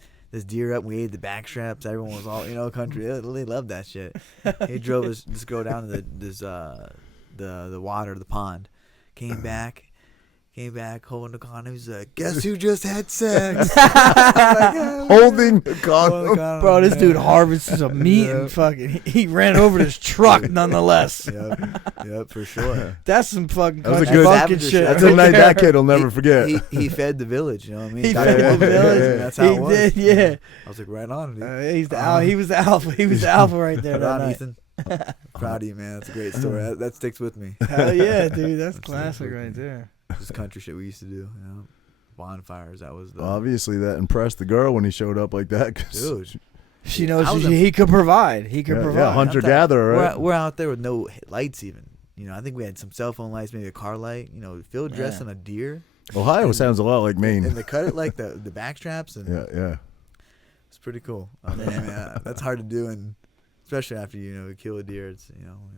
deer up. We ate the back straps. Everyone was all country. They loved that shit. He drove this girl down to the water, the pond. Came back holding the condom. He's like, guess who just had sex? Holding the condom. Bro, this dude harvests some meat and fucking he ran over this truck nonetheless. Yep, for sure. That's some fucking That was a country good- bumpkin shit. That's right a night there. that kid will never forget. He fed the village, you know what I mean? He Got fed the the village. village. That's how He it was. did, yeah. I was like, right on, dude. He's the alpha. He was the alpha. He was the alpha right there. Right That on, night. Ethan. Proud of you, man. That's a great story. That sticks with me. Hell yeah, dude. That's That's classic so right there. Just country shit we used to do, bonfires. That was the Obviously, that impressed the girl when he showed up like that. 'cause dude. She knows I was he could provide. He could Yeah, provide. yeah, hunter gatherer, right? We're out there with no lights even. I think we had some cell phone lights, maybe a car light. Field dressed Yeah. on a deer. Ohio And- sounds a lot like Maine. And they cut it like the back straps, and Yeah. it's pretty cool. I mean, that's hard to do, and especially after we kill a deer. It's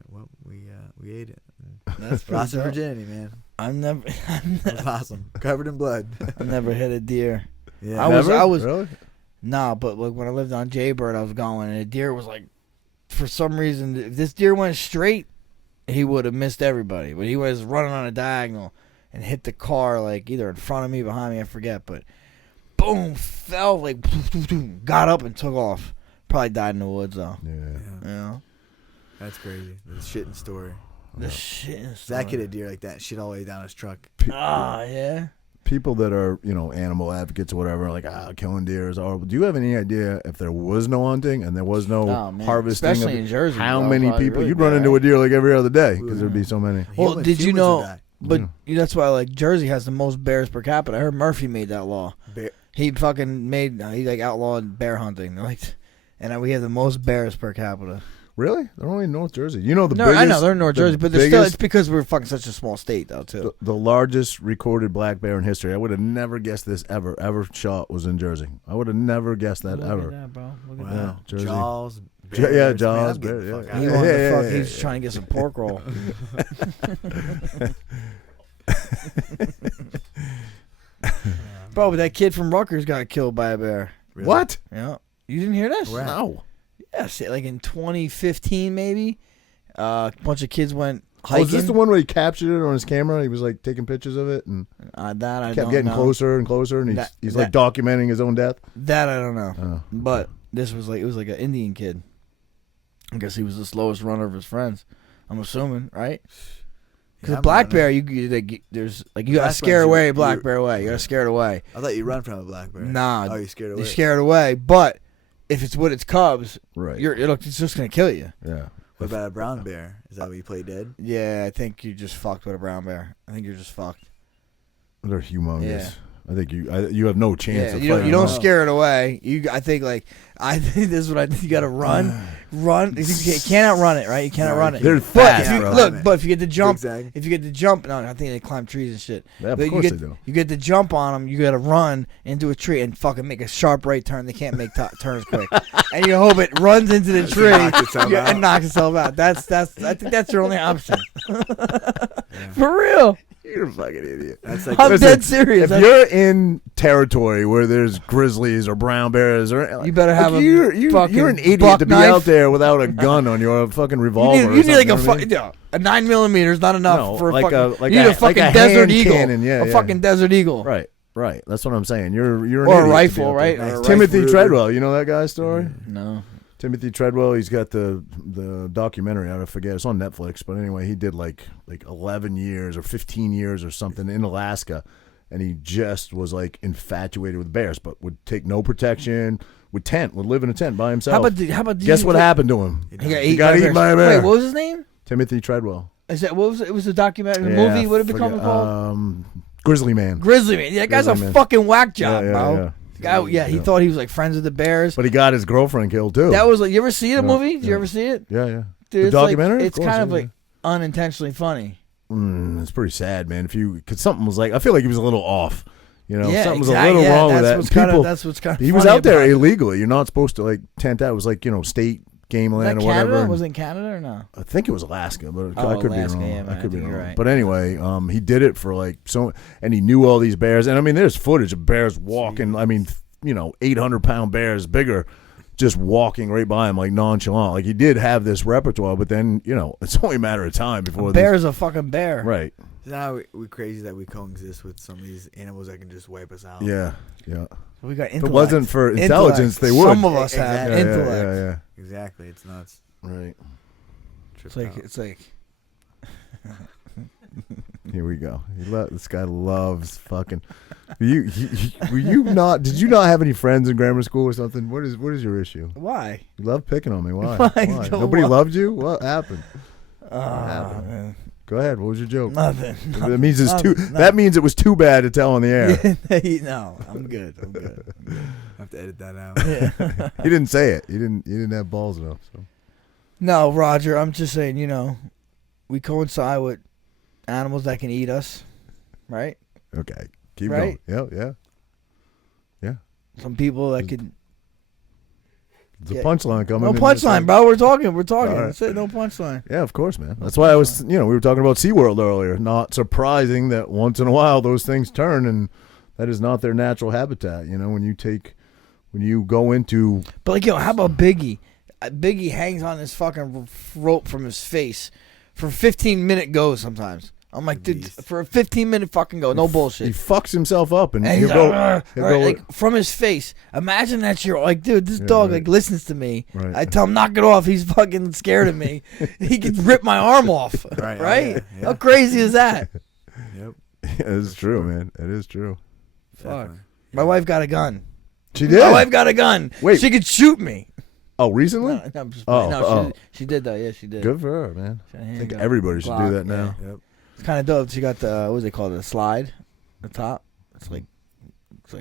well, we ate it. That's pretty Lost of dope. virginity, man. I've never, It was awesome, covered in blood. I never hit a deer. Yeah, I was Really? Nah, but like when I lived on Jaybird, I was going, and a deer was like, for some reason, if this deer went straight, he would have missed everybody. But he was running on a diagonal and hit the car like either in front of me, behind me, I forget. But boom, fell like, got up and took off. Probably died in the woods though. Yeah. That's crazy. The shitting story. The shit. is Zach hit so- a deer like that, shit all the way down his truck. Ah, yeah. People that are, animal advocates or whatever, are like, killing deer is horrible. Do you have any idea if there was no hunting and there was no Oh, man. harvesting? Especially of in Jersey, how bro, many probably people? really You'd run bad. into a deer like every other day because there'd be so many. Well, did you know? Humans But that's why like Jersey has the most bears per capita. I heard Murphy made that law. Bear- He fucking made he like outlawed bear hunting. And we have the most bears per capita. Really? They're only in North Jersey. The biggest. I know they're in North the Jersey, but they're still. It's biggest- because we're fucking such a small state though too. the largest recorded black bear in history. I would have never guessed this ever shot was in Jersey. I would have never guessed that Look ever. at that, bro. Look at Yeah, Wow. Jersey. Jaws. Yeah, bears. Jaws, Man, I'm getting the bear, fuck yeah. that. He out of wanted Yeah, to fuck. yeah, He's yeah. trying to get some pork roll. Bro, but that kid from Rutgers got killed by a bear. Really? What? Yeah, you didn't hear this? Where at? No. Yes, like in 2015 maybe. A bunch of kids went hiking. Was this the one where he captured it on his camera? He was like taking pictures of it and That I kept don't getting know. closer and closer, and he's That- like documenting his own death. That I don't know. Oh. But this was like it was like an Indian kid. I guess he was the slowest runner of his friends. I'm assuming, right? Because Yeah, I'm black running. bear, there's like you gotta Black scare bears, away a you're- black you're- bear away. You gotta scare it away. I thought you run from a black bear. Nah, Oh, you scared away. you scare it away. But if it's with its cubs, Right. it's just gonna kill you. Yeah. What about a brown bear? Is that what you play dead? Yeah, I think you just fucked with a brown bear. I think you're just fucked. They're humongous. Yeah. I think you have no chance. Yeah, of you don't, fighting you don't him. scare it away. I think this is what I think. You got to run. You can't outrun it, right? You can't outrun it. They're But fast, if you, bro. look, but if you get the jump, Zigzag. no, I think they climb trees and shit. Yeah, of But course you they get, do. You get the jump on them. You got to run into a tree and fucking make a sharp right turn. They can't make turns quick, and you hope it runs into the tree and knocks itself out. I think that's your only option. For real. You're a fucking idiot. That's like I'm dead serious. If you're in territory where there's grizzlies or brown bears, or You better have a fucking you're an idiot buck to be knife. out there without a gun on your fucking revolver. You need like or a something, you know what a 9mm is not enough No, for a like fucking. a- like you need a- a fucking like a desert hand eagle. cannon, yeah, a yeah. fucking desert eagle. I mean? Right. That's what I'm saying. You're an Or a idiot to be rifle, out right? there. Or a Timothy rifle. Treadwell, you know that guy's story? No. Timothy Treadwell, he's got the documentary out. I forget, it's on Netflix. But anyway, he did like 11 years or 15 years or something in Alaska, and he just was like infatuated with bears, but would take no protection, would live in a tent by himself. How about Guess what happened to him? He got eaten by a bear. Wait, what was his name? Timothy Treadwell. Is that what was it? It was a documentary, Yeah, movie. What did it become forget- called? Grizzly Man. Grizzly Man. Yeah, that guy's Grizzly a Man. fucking whack job, Yeah, bro. yeah. He thought he was like friends with the bears. But he got his girlfriend killed too. That was like, you ever see the Yeah, movie? Did you yeah. ever see it? Yeah. Dude, The it's documentary? Like, Of it's course, kind of yeah. like unintentionally funny. It's pretty sad, man. Because something was like, I feel like he was a little off. You know, Yeah, something was exactly. a little wrong with That's that. what's And people, kinda, that's what's kind of. he was out there illegally. You're not supposed to like tent out. It was like state game Was land that or whatever. Canada? and- Was it in Canada or no? I think it was Alaska, but Oh, I could Alaska, be wrong. yeah, man, I could I be think wrong. you're right. But anyway, he did it for like and he knew all these bears. And I mean, there's footage of bears walking. I mean, 800-pound bears, bigger, just walking right by him like nonchalant. Like he did have this repertoire, but then it's only a matter of time before A bear's a fucking bear. right. Now we crazy that we coexist with some of these animals that can just wipe us out. Yeah. We got If intellect. it wasn't for intelligence, they would. Some of us have Exactly. intellect. Yeah. Exactly. It's nuts. Right. It's like Here we go. This guy loves fucking. Were you not? Did you not have any friends in grammar school or something? What is your issue? why? You love picking on me. Why? Why? Nobody loved you? What happened? Man. Go ahead. What was your joke? Nothing. That means it's Nothing. too. That means it was too bad to tell on the air. No, I'm good. I have to edit that out. He didn't say it. He didn't have balls enough. So. No, Roger, I'm just saying, we coincide with animals that can eat us, right? Okay. Keep Right? going. Yeah. Some people that can. There's Yeah. a punchline coming. No in this punchline, one. bro. We're talking. All right. That's it. No punchline. Yeah, of course, man. That's why I was, we were talking about SeaWorld earlier. Not surprising that once in a while those things turn, and that is not their natural habitat. When you go into. But like, how about Biggie? Biggie hangs on this fucking rope from his face for 15-minute goes sometimes. I'm like, dude, Beast. for a 15-minute fucking go, no He bullshit. fucks himself up, and And he'll he's go. like, he'll right, go like from his face. Imagine that you're like, dude, this Yeah, dog right. like listens to me. Right. I tell him knock it off. He's fucking scared of me. He could rip my arm off. Right, Right? yeah. How crazy is that? Yep. it is true, man. It is true. Fuck. Definitely. My wife got a gun. She did. My wife got a gun. Wait. She could shoot me. Oh, recently? No, I'm just Oh, playing. No, oh. she did though. Yeah, she did. Good for her, man. She had a I think handgun. everybody should do Glock, that now. Yep. It's kind of dope. She got the what was it called? The slide, the top. It's like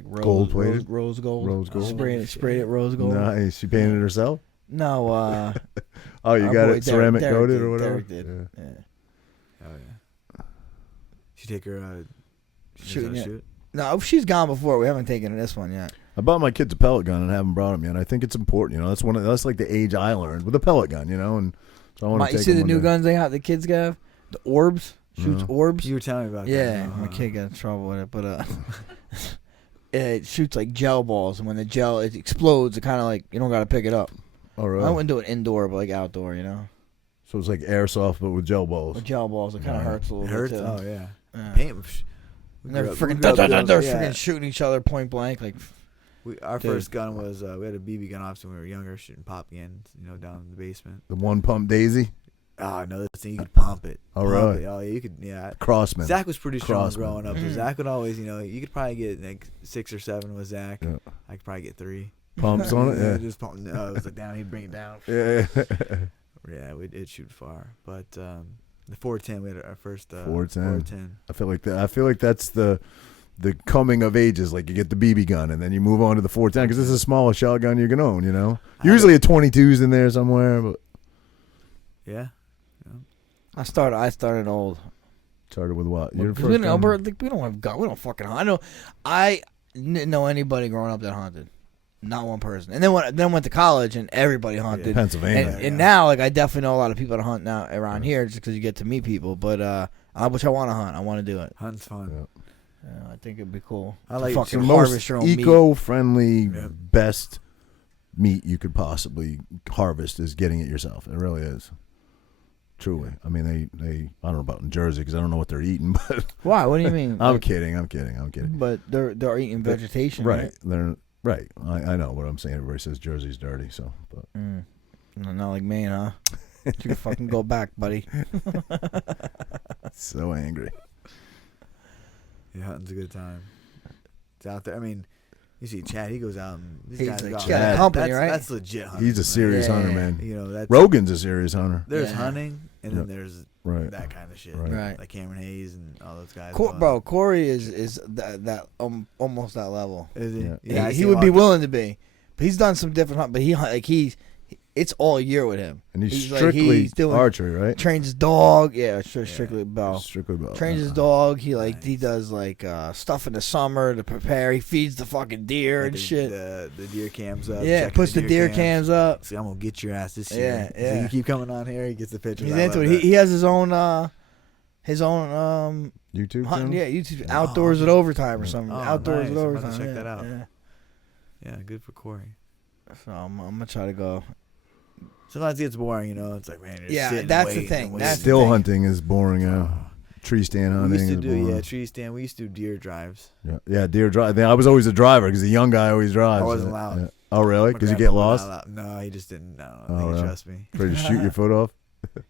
rose, Gold-plated? rose gold. Rose gold. Sprayed it rose gold. Nice. She painted it herself. No, Oh, you our got boy it ceramic Derek coated did, or whatever. Derek did. Yeah. Yeah. Oh yeah. She take her Shooting it. shoot. No, she's gone before. We haven't taken this one yet. I bought my kids a pellet gun and haven't brought them yet. I think it's important. That's like the age I learned with a pellet gun. And so I want to You take see the them new one day. guns the kids have? The orbs shoots orbs. You were telling me about Yeah, that. my kid got in trouble with it, but it shoots like gel balls, and when the gel it explodes, it kind of like you don't got to pick it up. Oh, really? I wouldn't do it indoor, but like outdoor, So it's like airsoft, but with gel balls. With gel balls, it kind of Yeah. hurts a It little hurts. bit too. Oh yeah. Yeah. Paint. And they're we freaking, grew up they're doing- freaking shooting each other point blank. Like, Our Dude. first gun was we had a BB gun officer when we were younger, shooting pop cans, down in the basement. The one pump daisy. Oh no, this thing you could pump it. Oh, Pump really? it. Oh yeah, you could. Yeah. Crossman. Zach was pretty strong Crossman. growing up. So Zach would always, you could probably get like 6 or 7 with Zach. Yeah. I could probably get 3. Pumps on it. Yeah. Just pump. No, it was like down. He'd bring it down. Yeah. Yeah, it'd shoot far. But the 410, we had our first 410. 410. I feel like that's the the coming of ages. Like you get the BB gun, and then you move on to the 410 because this is the smallest shotgun you can own. You know, usually a 22's in there somewhere, but Yeah. I started old. started with what? Your We first gun? don't have gun. We don't fucking hunt. I didn't know anybody growing up that hunted. Not one person. And then went to college and everybody hunted. Pennsylvania. And now, like, I definitely know a lot of people that hunt now around here just because you get to meet people. But which I want to hunt. I want to do it. Hunting's fun. I think it'd be cool. I like to It's the fucking most harvest your own meat. eco-friendly, best meat you could possibly harvest is getting it yourself. It really is. Truly. I mean, they I don't know about in Jersey because I don't know what they're eating, but Why? What do you mean? I'm kidding. But they're eating vegetation, right? They're right. I know what I'm saying. Everybody says Jersey's dirty, so but Not like Maine, huh? You can fucking go back, buddy. so angry. Yeah, hunting's a good time. It's out there. I mean, you see Chad, he goes out and these He's guys like, go Chad, out. company, That's, right? That's legit hunting. He's a serious Yeah, hunter, yeah. man. You know, that's Rogan's a serious hunter. There's Yeah. hunting, and Yep. then there's Right. that kind of shit. Right. Like Cameron Hayes and all those guys. Bro, Corey is that almost that level. Is he? Yeah. I he see would him be all- willing to be, but he's done some different hunt. But it's all year with him. And he's like, strictly he's doing archery, right? trains his dog. Yeah, strictly bow. Strictly bow. Trains his dog. He does like stuff in the summer to prepare. He feeds the fucking deer and shit. The deer cams up. Yeah, checking puts the deer cams up. See, I'm gonna get your ass this Yeah, year. yeah. So you keep coming on here. He gets the pictures. He's I into love it. that. He has his own YouTube hunting. channel? Yeah, YouTube outdoors at overtime or something. Oh, outdoors nice. at I'm about to overtime. check yeah, that out. Yeah. Yeah, good for Corey. So I'm gonna try to go. Sometimes it gets boring, you know. It's like, man, you're Yeah, sitting, that's the waiting, thing. and That's waiting. Still hunting is boring. Tree stand We hunting used to is do boring. tree stand. We used to do deer drives. Yeah, deer drive. I was always a driver because the young guy always drives. I wasn't allowed. Yeah. Oh, really? My Because you grandpa get would lost? not allow- No, he just didn't. I don't Oh, think he really? trust me. Afraid to shoot your foot off?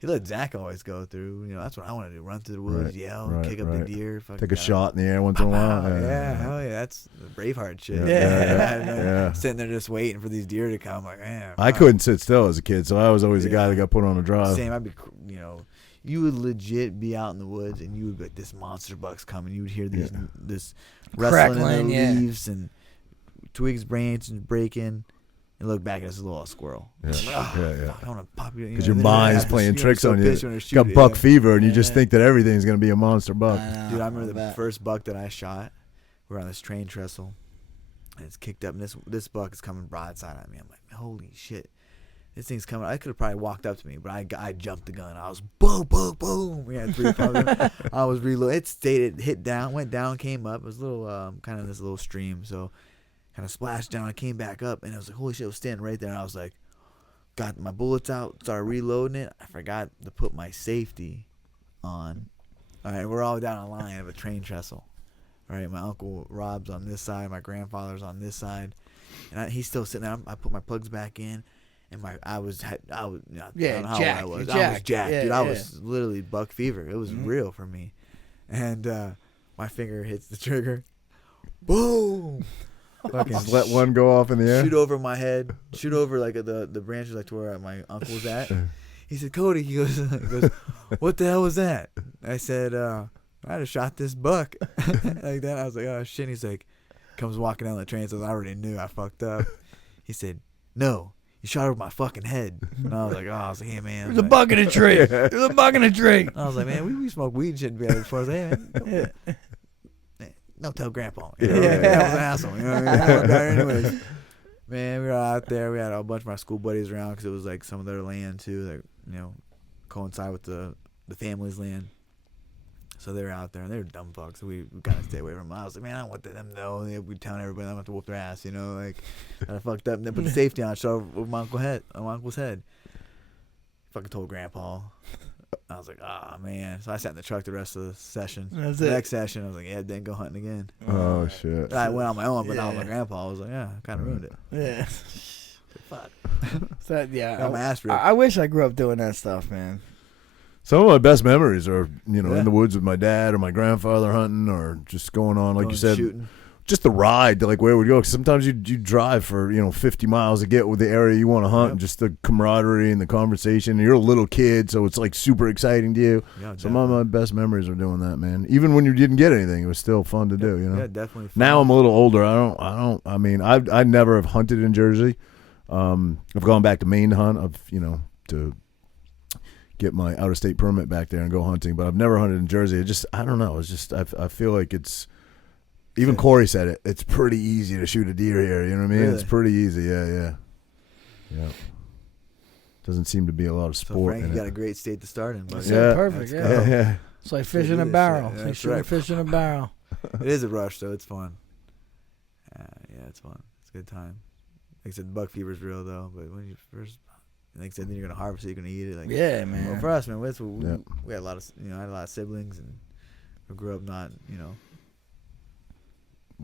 He let Zach always go through. You know, that's what I want to do. Run through the woods, Right, yell, right, kick up right. the deer. fucking Take a go. shot in the air once in a while? Yeah, hell yeah. That's the Braveheart shit. Yeah. Sitting there just waiting for these deer to come. Like, man. I fuck. couldn't sit still as a kid, so I was always the guy Yeah. that got put on a drive. Same. I'd be, you know, you would legit be out in the woods and you would be like, this monster buck's coming. You would hear these, this rustling in Crackling, the yeah. leaves and twigs branching, breaking. And look back, it's a little squirrel. Yeah, yeah. Fuck, I want to pop you. Because your mind's playing tricks on you. You Got buck fever, and you just think that everything's going to be a monster buck. Dude, I remember the first buck that I shot. We're on this train trestle, and it's kicked up, and this buck is coming broadside at me. I'm like, holy shit, this thing's coming. I could have probably walked up to me, but I jumped the gun. I was boom, boom, boom. We had 3 pumps. I was reloading. It stayed. It hit down, went down, came up. It was a little kind of this little stream, so kind of splashed down. I came back up, and I was like, holy shit, it was standing right there. And I was like, got my bullets out, started reloading it. I forgot to put my safety on. All right, we're all down a line of a train trestle. All right, my uncle Rob's on this side, my grandfather's on this side, and he's still sitting there. I put my plugs back in, and I was you know, Yeah, I don't know how jacked. old I was. You're I was jacked. jacked, Yeah, dude. I yeah. was literally buck fever. It was real for me, and my finger hits the trigger. Boom! Fucking Just let one go off in the air. shoot over my head, shoot over like the branches like to where my uncle was at. He said, Cody, he goes, what the hell was that? I said, I had shot this buck. Like that. I was like, oh shit. He's like, comes walking down the train, so I already knew I fucked up. He said, no, you shot over my fucking head. And I was like, hey man. There's a bug in a tree. There's a bug in a tree. I was like, man, we smoke weed and shit together before. I was like, hey man, don't tell grandpa. You know, Yeah. that was an asshole. You know what I mean? Anyways, man, we were out there. We had a bunch of my school buddies around because it was like some of their land too, that you know, coincide with the family's land. So they were out there and they were dumb fucks. So we kind of stay away from them. I was like, man, I don't want them to know. They'd be telling everybody I'm going to whoop their ass, you know, like I fucked up. And then put the safety on, shot over my uncle's head. Fucking told grandpa. I was like, man. So I sat in the truck the rest of the session. That's the it. next session, I was like, yeah, didn't go hunting again. Oh, shit. I went on my own, but not with my Yeah. grandpa. I was like, yeah, kind of ruined it. Yeah. Fuck. So, yeah. Got my ass ripped. I wish I grew up doing that stuff, man. Some of my best memories are, you know, Yeah. in the woods with my dad or my grandfather hunting or just going on, like Going you said, shooting. just the ride to like where we go. 'Cause sometimes you drive for 50 miles to get with the area you want to hunt, and just the camaraderie and the conversation. And you're a little kid, so it's like super exciting to you. Yeah, Some of my best memories are doing that, man. Even when you didn't get anything, it was still fun to do. Yeah, definitely. Fun. Now I'm a little older. I mean, I never have hunted in Jersey. I've gone back to Maine to hunt. To get my out of state permit back there and go hunting, but I've never hunted in Jersey. I don't know. It's just I feel like it's. Even Corey said it. It's pretty easy to shoot a deer here. You know what I mean? Really? It's pretty easy. Yeah. Doesn't seem to be a lot of sport. So Frank, you got a great state to start in. Buddy. Yeah. Perfect. Let's go. Yeah. It's like fish in a barrel. Yeah, It's like shooting fish in a barrel. It is a rush though. It's fun. Yeah, it's fun. It's a good time. Like I said, the buck fever is real though. But when you first, like I said, then you're gonna harvest it. You're gonna eat it. Like Yeah, man. Well, for us, man, we had a lot of I had a lot of siblings and we grew up not Well,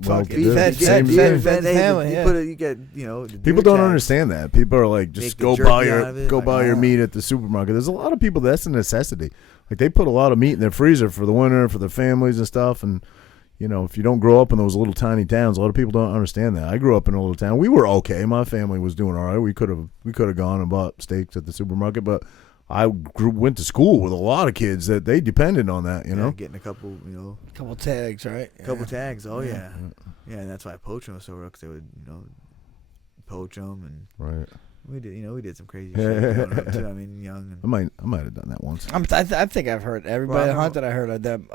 Fuck, same family, yeah. You get the people deer don't tags. understand that. People are like, just Make the go jerky buy out of it. buy your meat at the supermarket. There's a lot of people that's a necessity. Like they put a lot of meat in their freezer for the winter, for their families and stuff. And if you don't grow up in those little tiny towns, a lot of people don't understand that. I grew up in a little town. We were okay. My family was doing all right. We could have gone and bought steaks at the supermarket, but I went to school with a lot of kids that they depended on that. Yeah, getting a couple Couple tags, right? couple tags. Oh yeah. And that's why poaching was so real, because they would poach them, and Right. we did some crazy shit growing up too. I mean, young. And, I might have done that once. I think I've heard everybody that hunted. I heard them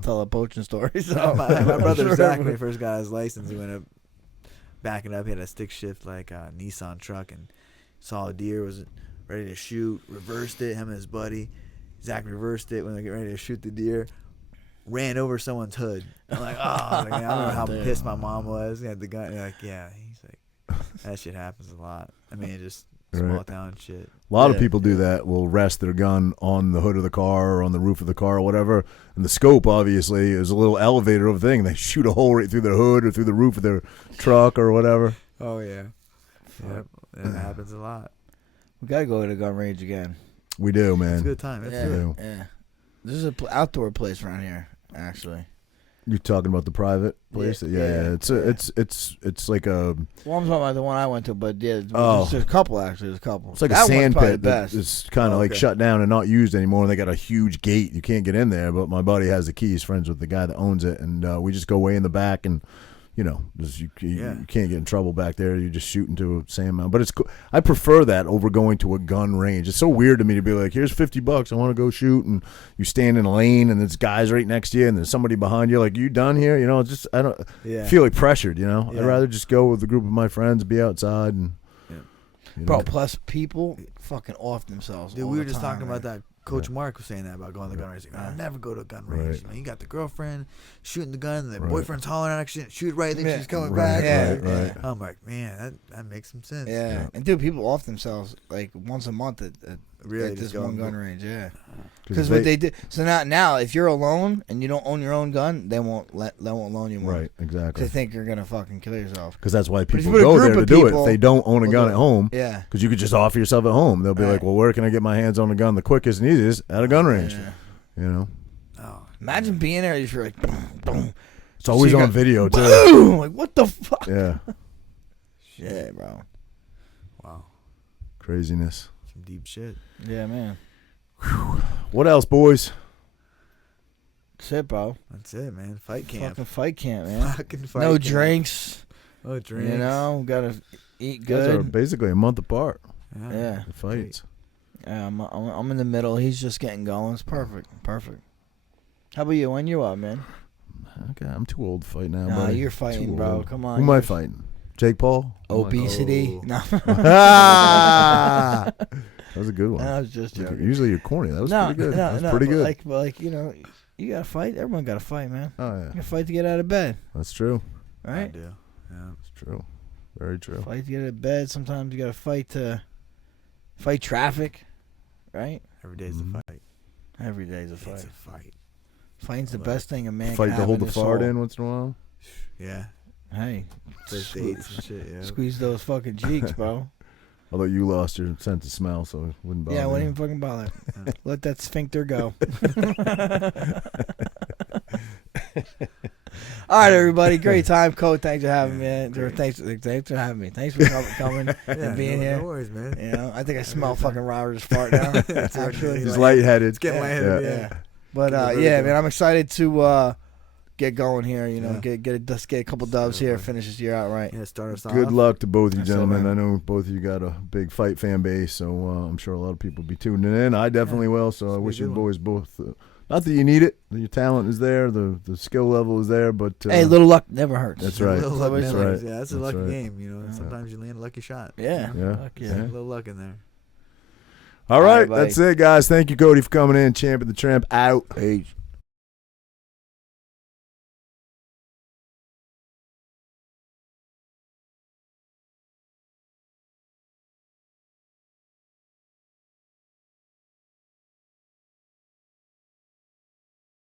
tell a poaching story. So my brother Sure. Zach, when he first got his license, he went up backing up. He had a stick shift like a Nissan truck, and saw a deer, was ready to shoot, reversed it. Him and his buddy Zach reversed it when they get ready to shoot the deer. Ran over someone's hood. I'm like, I remember how pissed my mom was. He had the gun. Like, yeah. He's like, that shit happens a lot. I mean, just small town shit. A lot of people do that. Will rest their gun on the hood of the car or on the roof of the car or whatever. And the scope, obviously, is a little elevator of a thing. They shoot a hole right through their hood or through the roof of their truck or whatever. Oh, yeah. Yep. It happens a lot. we gotta go to the gun range again. We do, man. It's a good time. It's good. Yeah. There's an outdoor place around here, actually. You're talking about the private place? Yeah. It's like a. Well, I'm talking about the one I went to, but there's a couple actually. There's a couple. It's like that a sand one's pit that is kind of like shut down and not used anymore. And they got a huge gate. You can't get in there. But my buddy has the key. He's friends with the guy that owns it, and we just go way in the back and. You can't get in trouble back there. You just shoot into a sand mound. But it's cool. I prefer that over going to a gun range. It's so weird to me to be like, here's $50. I want to go shoot, and you stand in a lane, and there's guys right next to you, and there's somebody behind you. Like, you done here? It's just I don't feel like pressured. I'd rather just go with a group of my friends, be outside, and Bro, plus people fucking off themselves. Dude, all we were the just time, talking about that. Coach Mark was saying that about going to the gun range. Like, I'll never go to a gun range. Right. You got the girlfriend shooting the gun, and the boyfriend's hollering at her, shoot right, then she's coming Right, back. right. I'm like, man, that makes some sense. Yeah. And dude, people off themselves like once a month at Really, this just one go- gun range. Yeah. 'Cause Because what they did. So now, if you're alone and you don't own your own gun, they won't loan you one. Right, exactly. They think you're gonna fucking kill yourself. Because that's why But if people you put a go group there to of do it. people- If they don't own a gun do at it. home, Yeah. because you could just offer yourself at home. They'll be Right. like, well, where can I get my hands on a gun the quickest and easiest? At a gun range. Yeah. Oh, Imagine being there. You're like, boom, boom. It's always So you on got- video, too. Boom! Like, what the fuck? Yeah. Yeah, bro. wow, Craziness. some deep shit. Yeah, man. What else, boys? That's it, bro. That's it, man. Fight camp. Fucking fight camp, man. Fucking fight No camp. drinks. No drinks. Gotta eat You guys are good. basically a month apart. Yeah. The fights. Yeah, I'm in the middle. He's just getting going. It's perfect. Perfect. How about you? When you up, man? Okay, I'm too old to fight now, Nah, buddy. you're Too fighting, bro. old. Come on. Who am I You're- fighting? Jake Paul? Obesity. Oh. No. Ah! That was a good one. I was just joking. Usually you're corny. That was No, pretty good. no, That was no. pretty good. Like you gotta fight. Everyone gotta fight, man. Oh, You yeah. gotta fight to get out of bed, That's true. I right? do. Yeah. That's true. Very true. Fight to get out of bed. Sometimes you gotta fight to fight traffic, right? Every day's a fight. Every day's a It's fight. a fight. Fighting's the best thing a man Fight can to have hold in the his fart soul. in once in a while. Yeah. Hey, First dates and shit. Yeah. squeeze those fucking cheeks, bro. Although you lost your sense of smell, so it wouldn't bother Yeah, me. wouldn't even fucking bother. Let that sphincter go. All right, everybody. Great time, Cody. Thanks for having me. Thanks for having me. Thanks for coming and being here. No worries, man. You know, I think I smell fucking Robert's fart now. Actually, He's lightheaded. It's getting lightheaded. Yeah. But man, I'm excited to get going here. You know, get a couple dubs here, finish this year out right. Yeah, start us off. Good luck to both of you That's it, gentlemen. man. I know both of you got a big fight fan base, so I'm sure a lot of people will be tuning in. I definitely will, so I wish you boys both. Not that you need it. Your talent is there. The skill level is there. But hey, little luck never hurts. That's right. Little luck That's never right. hurts. Yeah, that's a lucky right. game. You know, sometimes you land a lucky shot. Yeah. Yeah. Luck, A little luck in there. All right. buddy. That's it, guys. Thank you, Cody, for coming in. Champ of the Tramp out. Peace.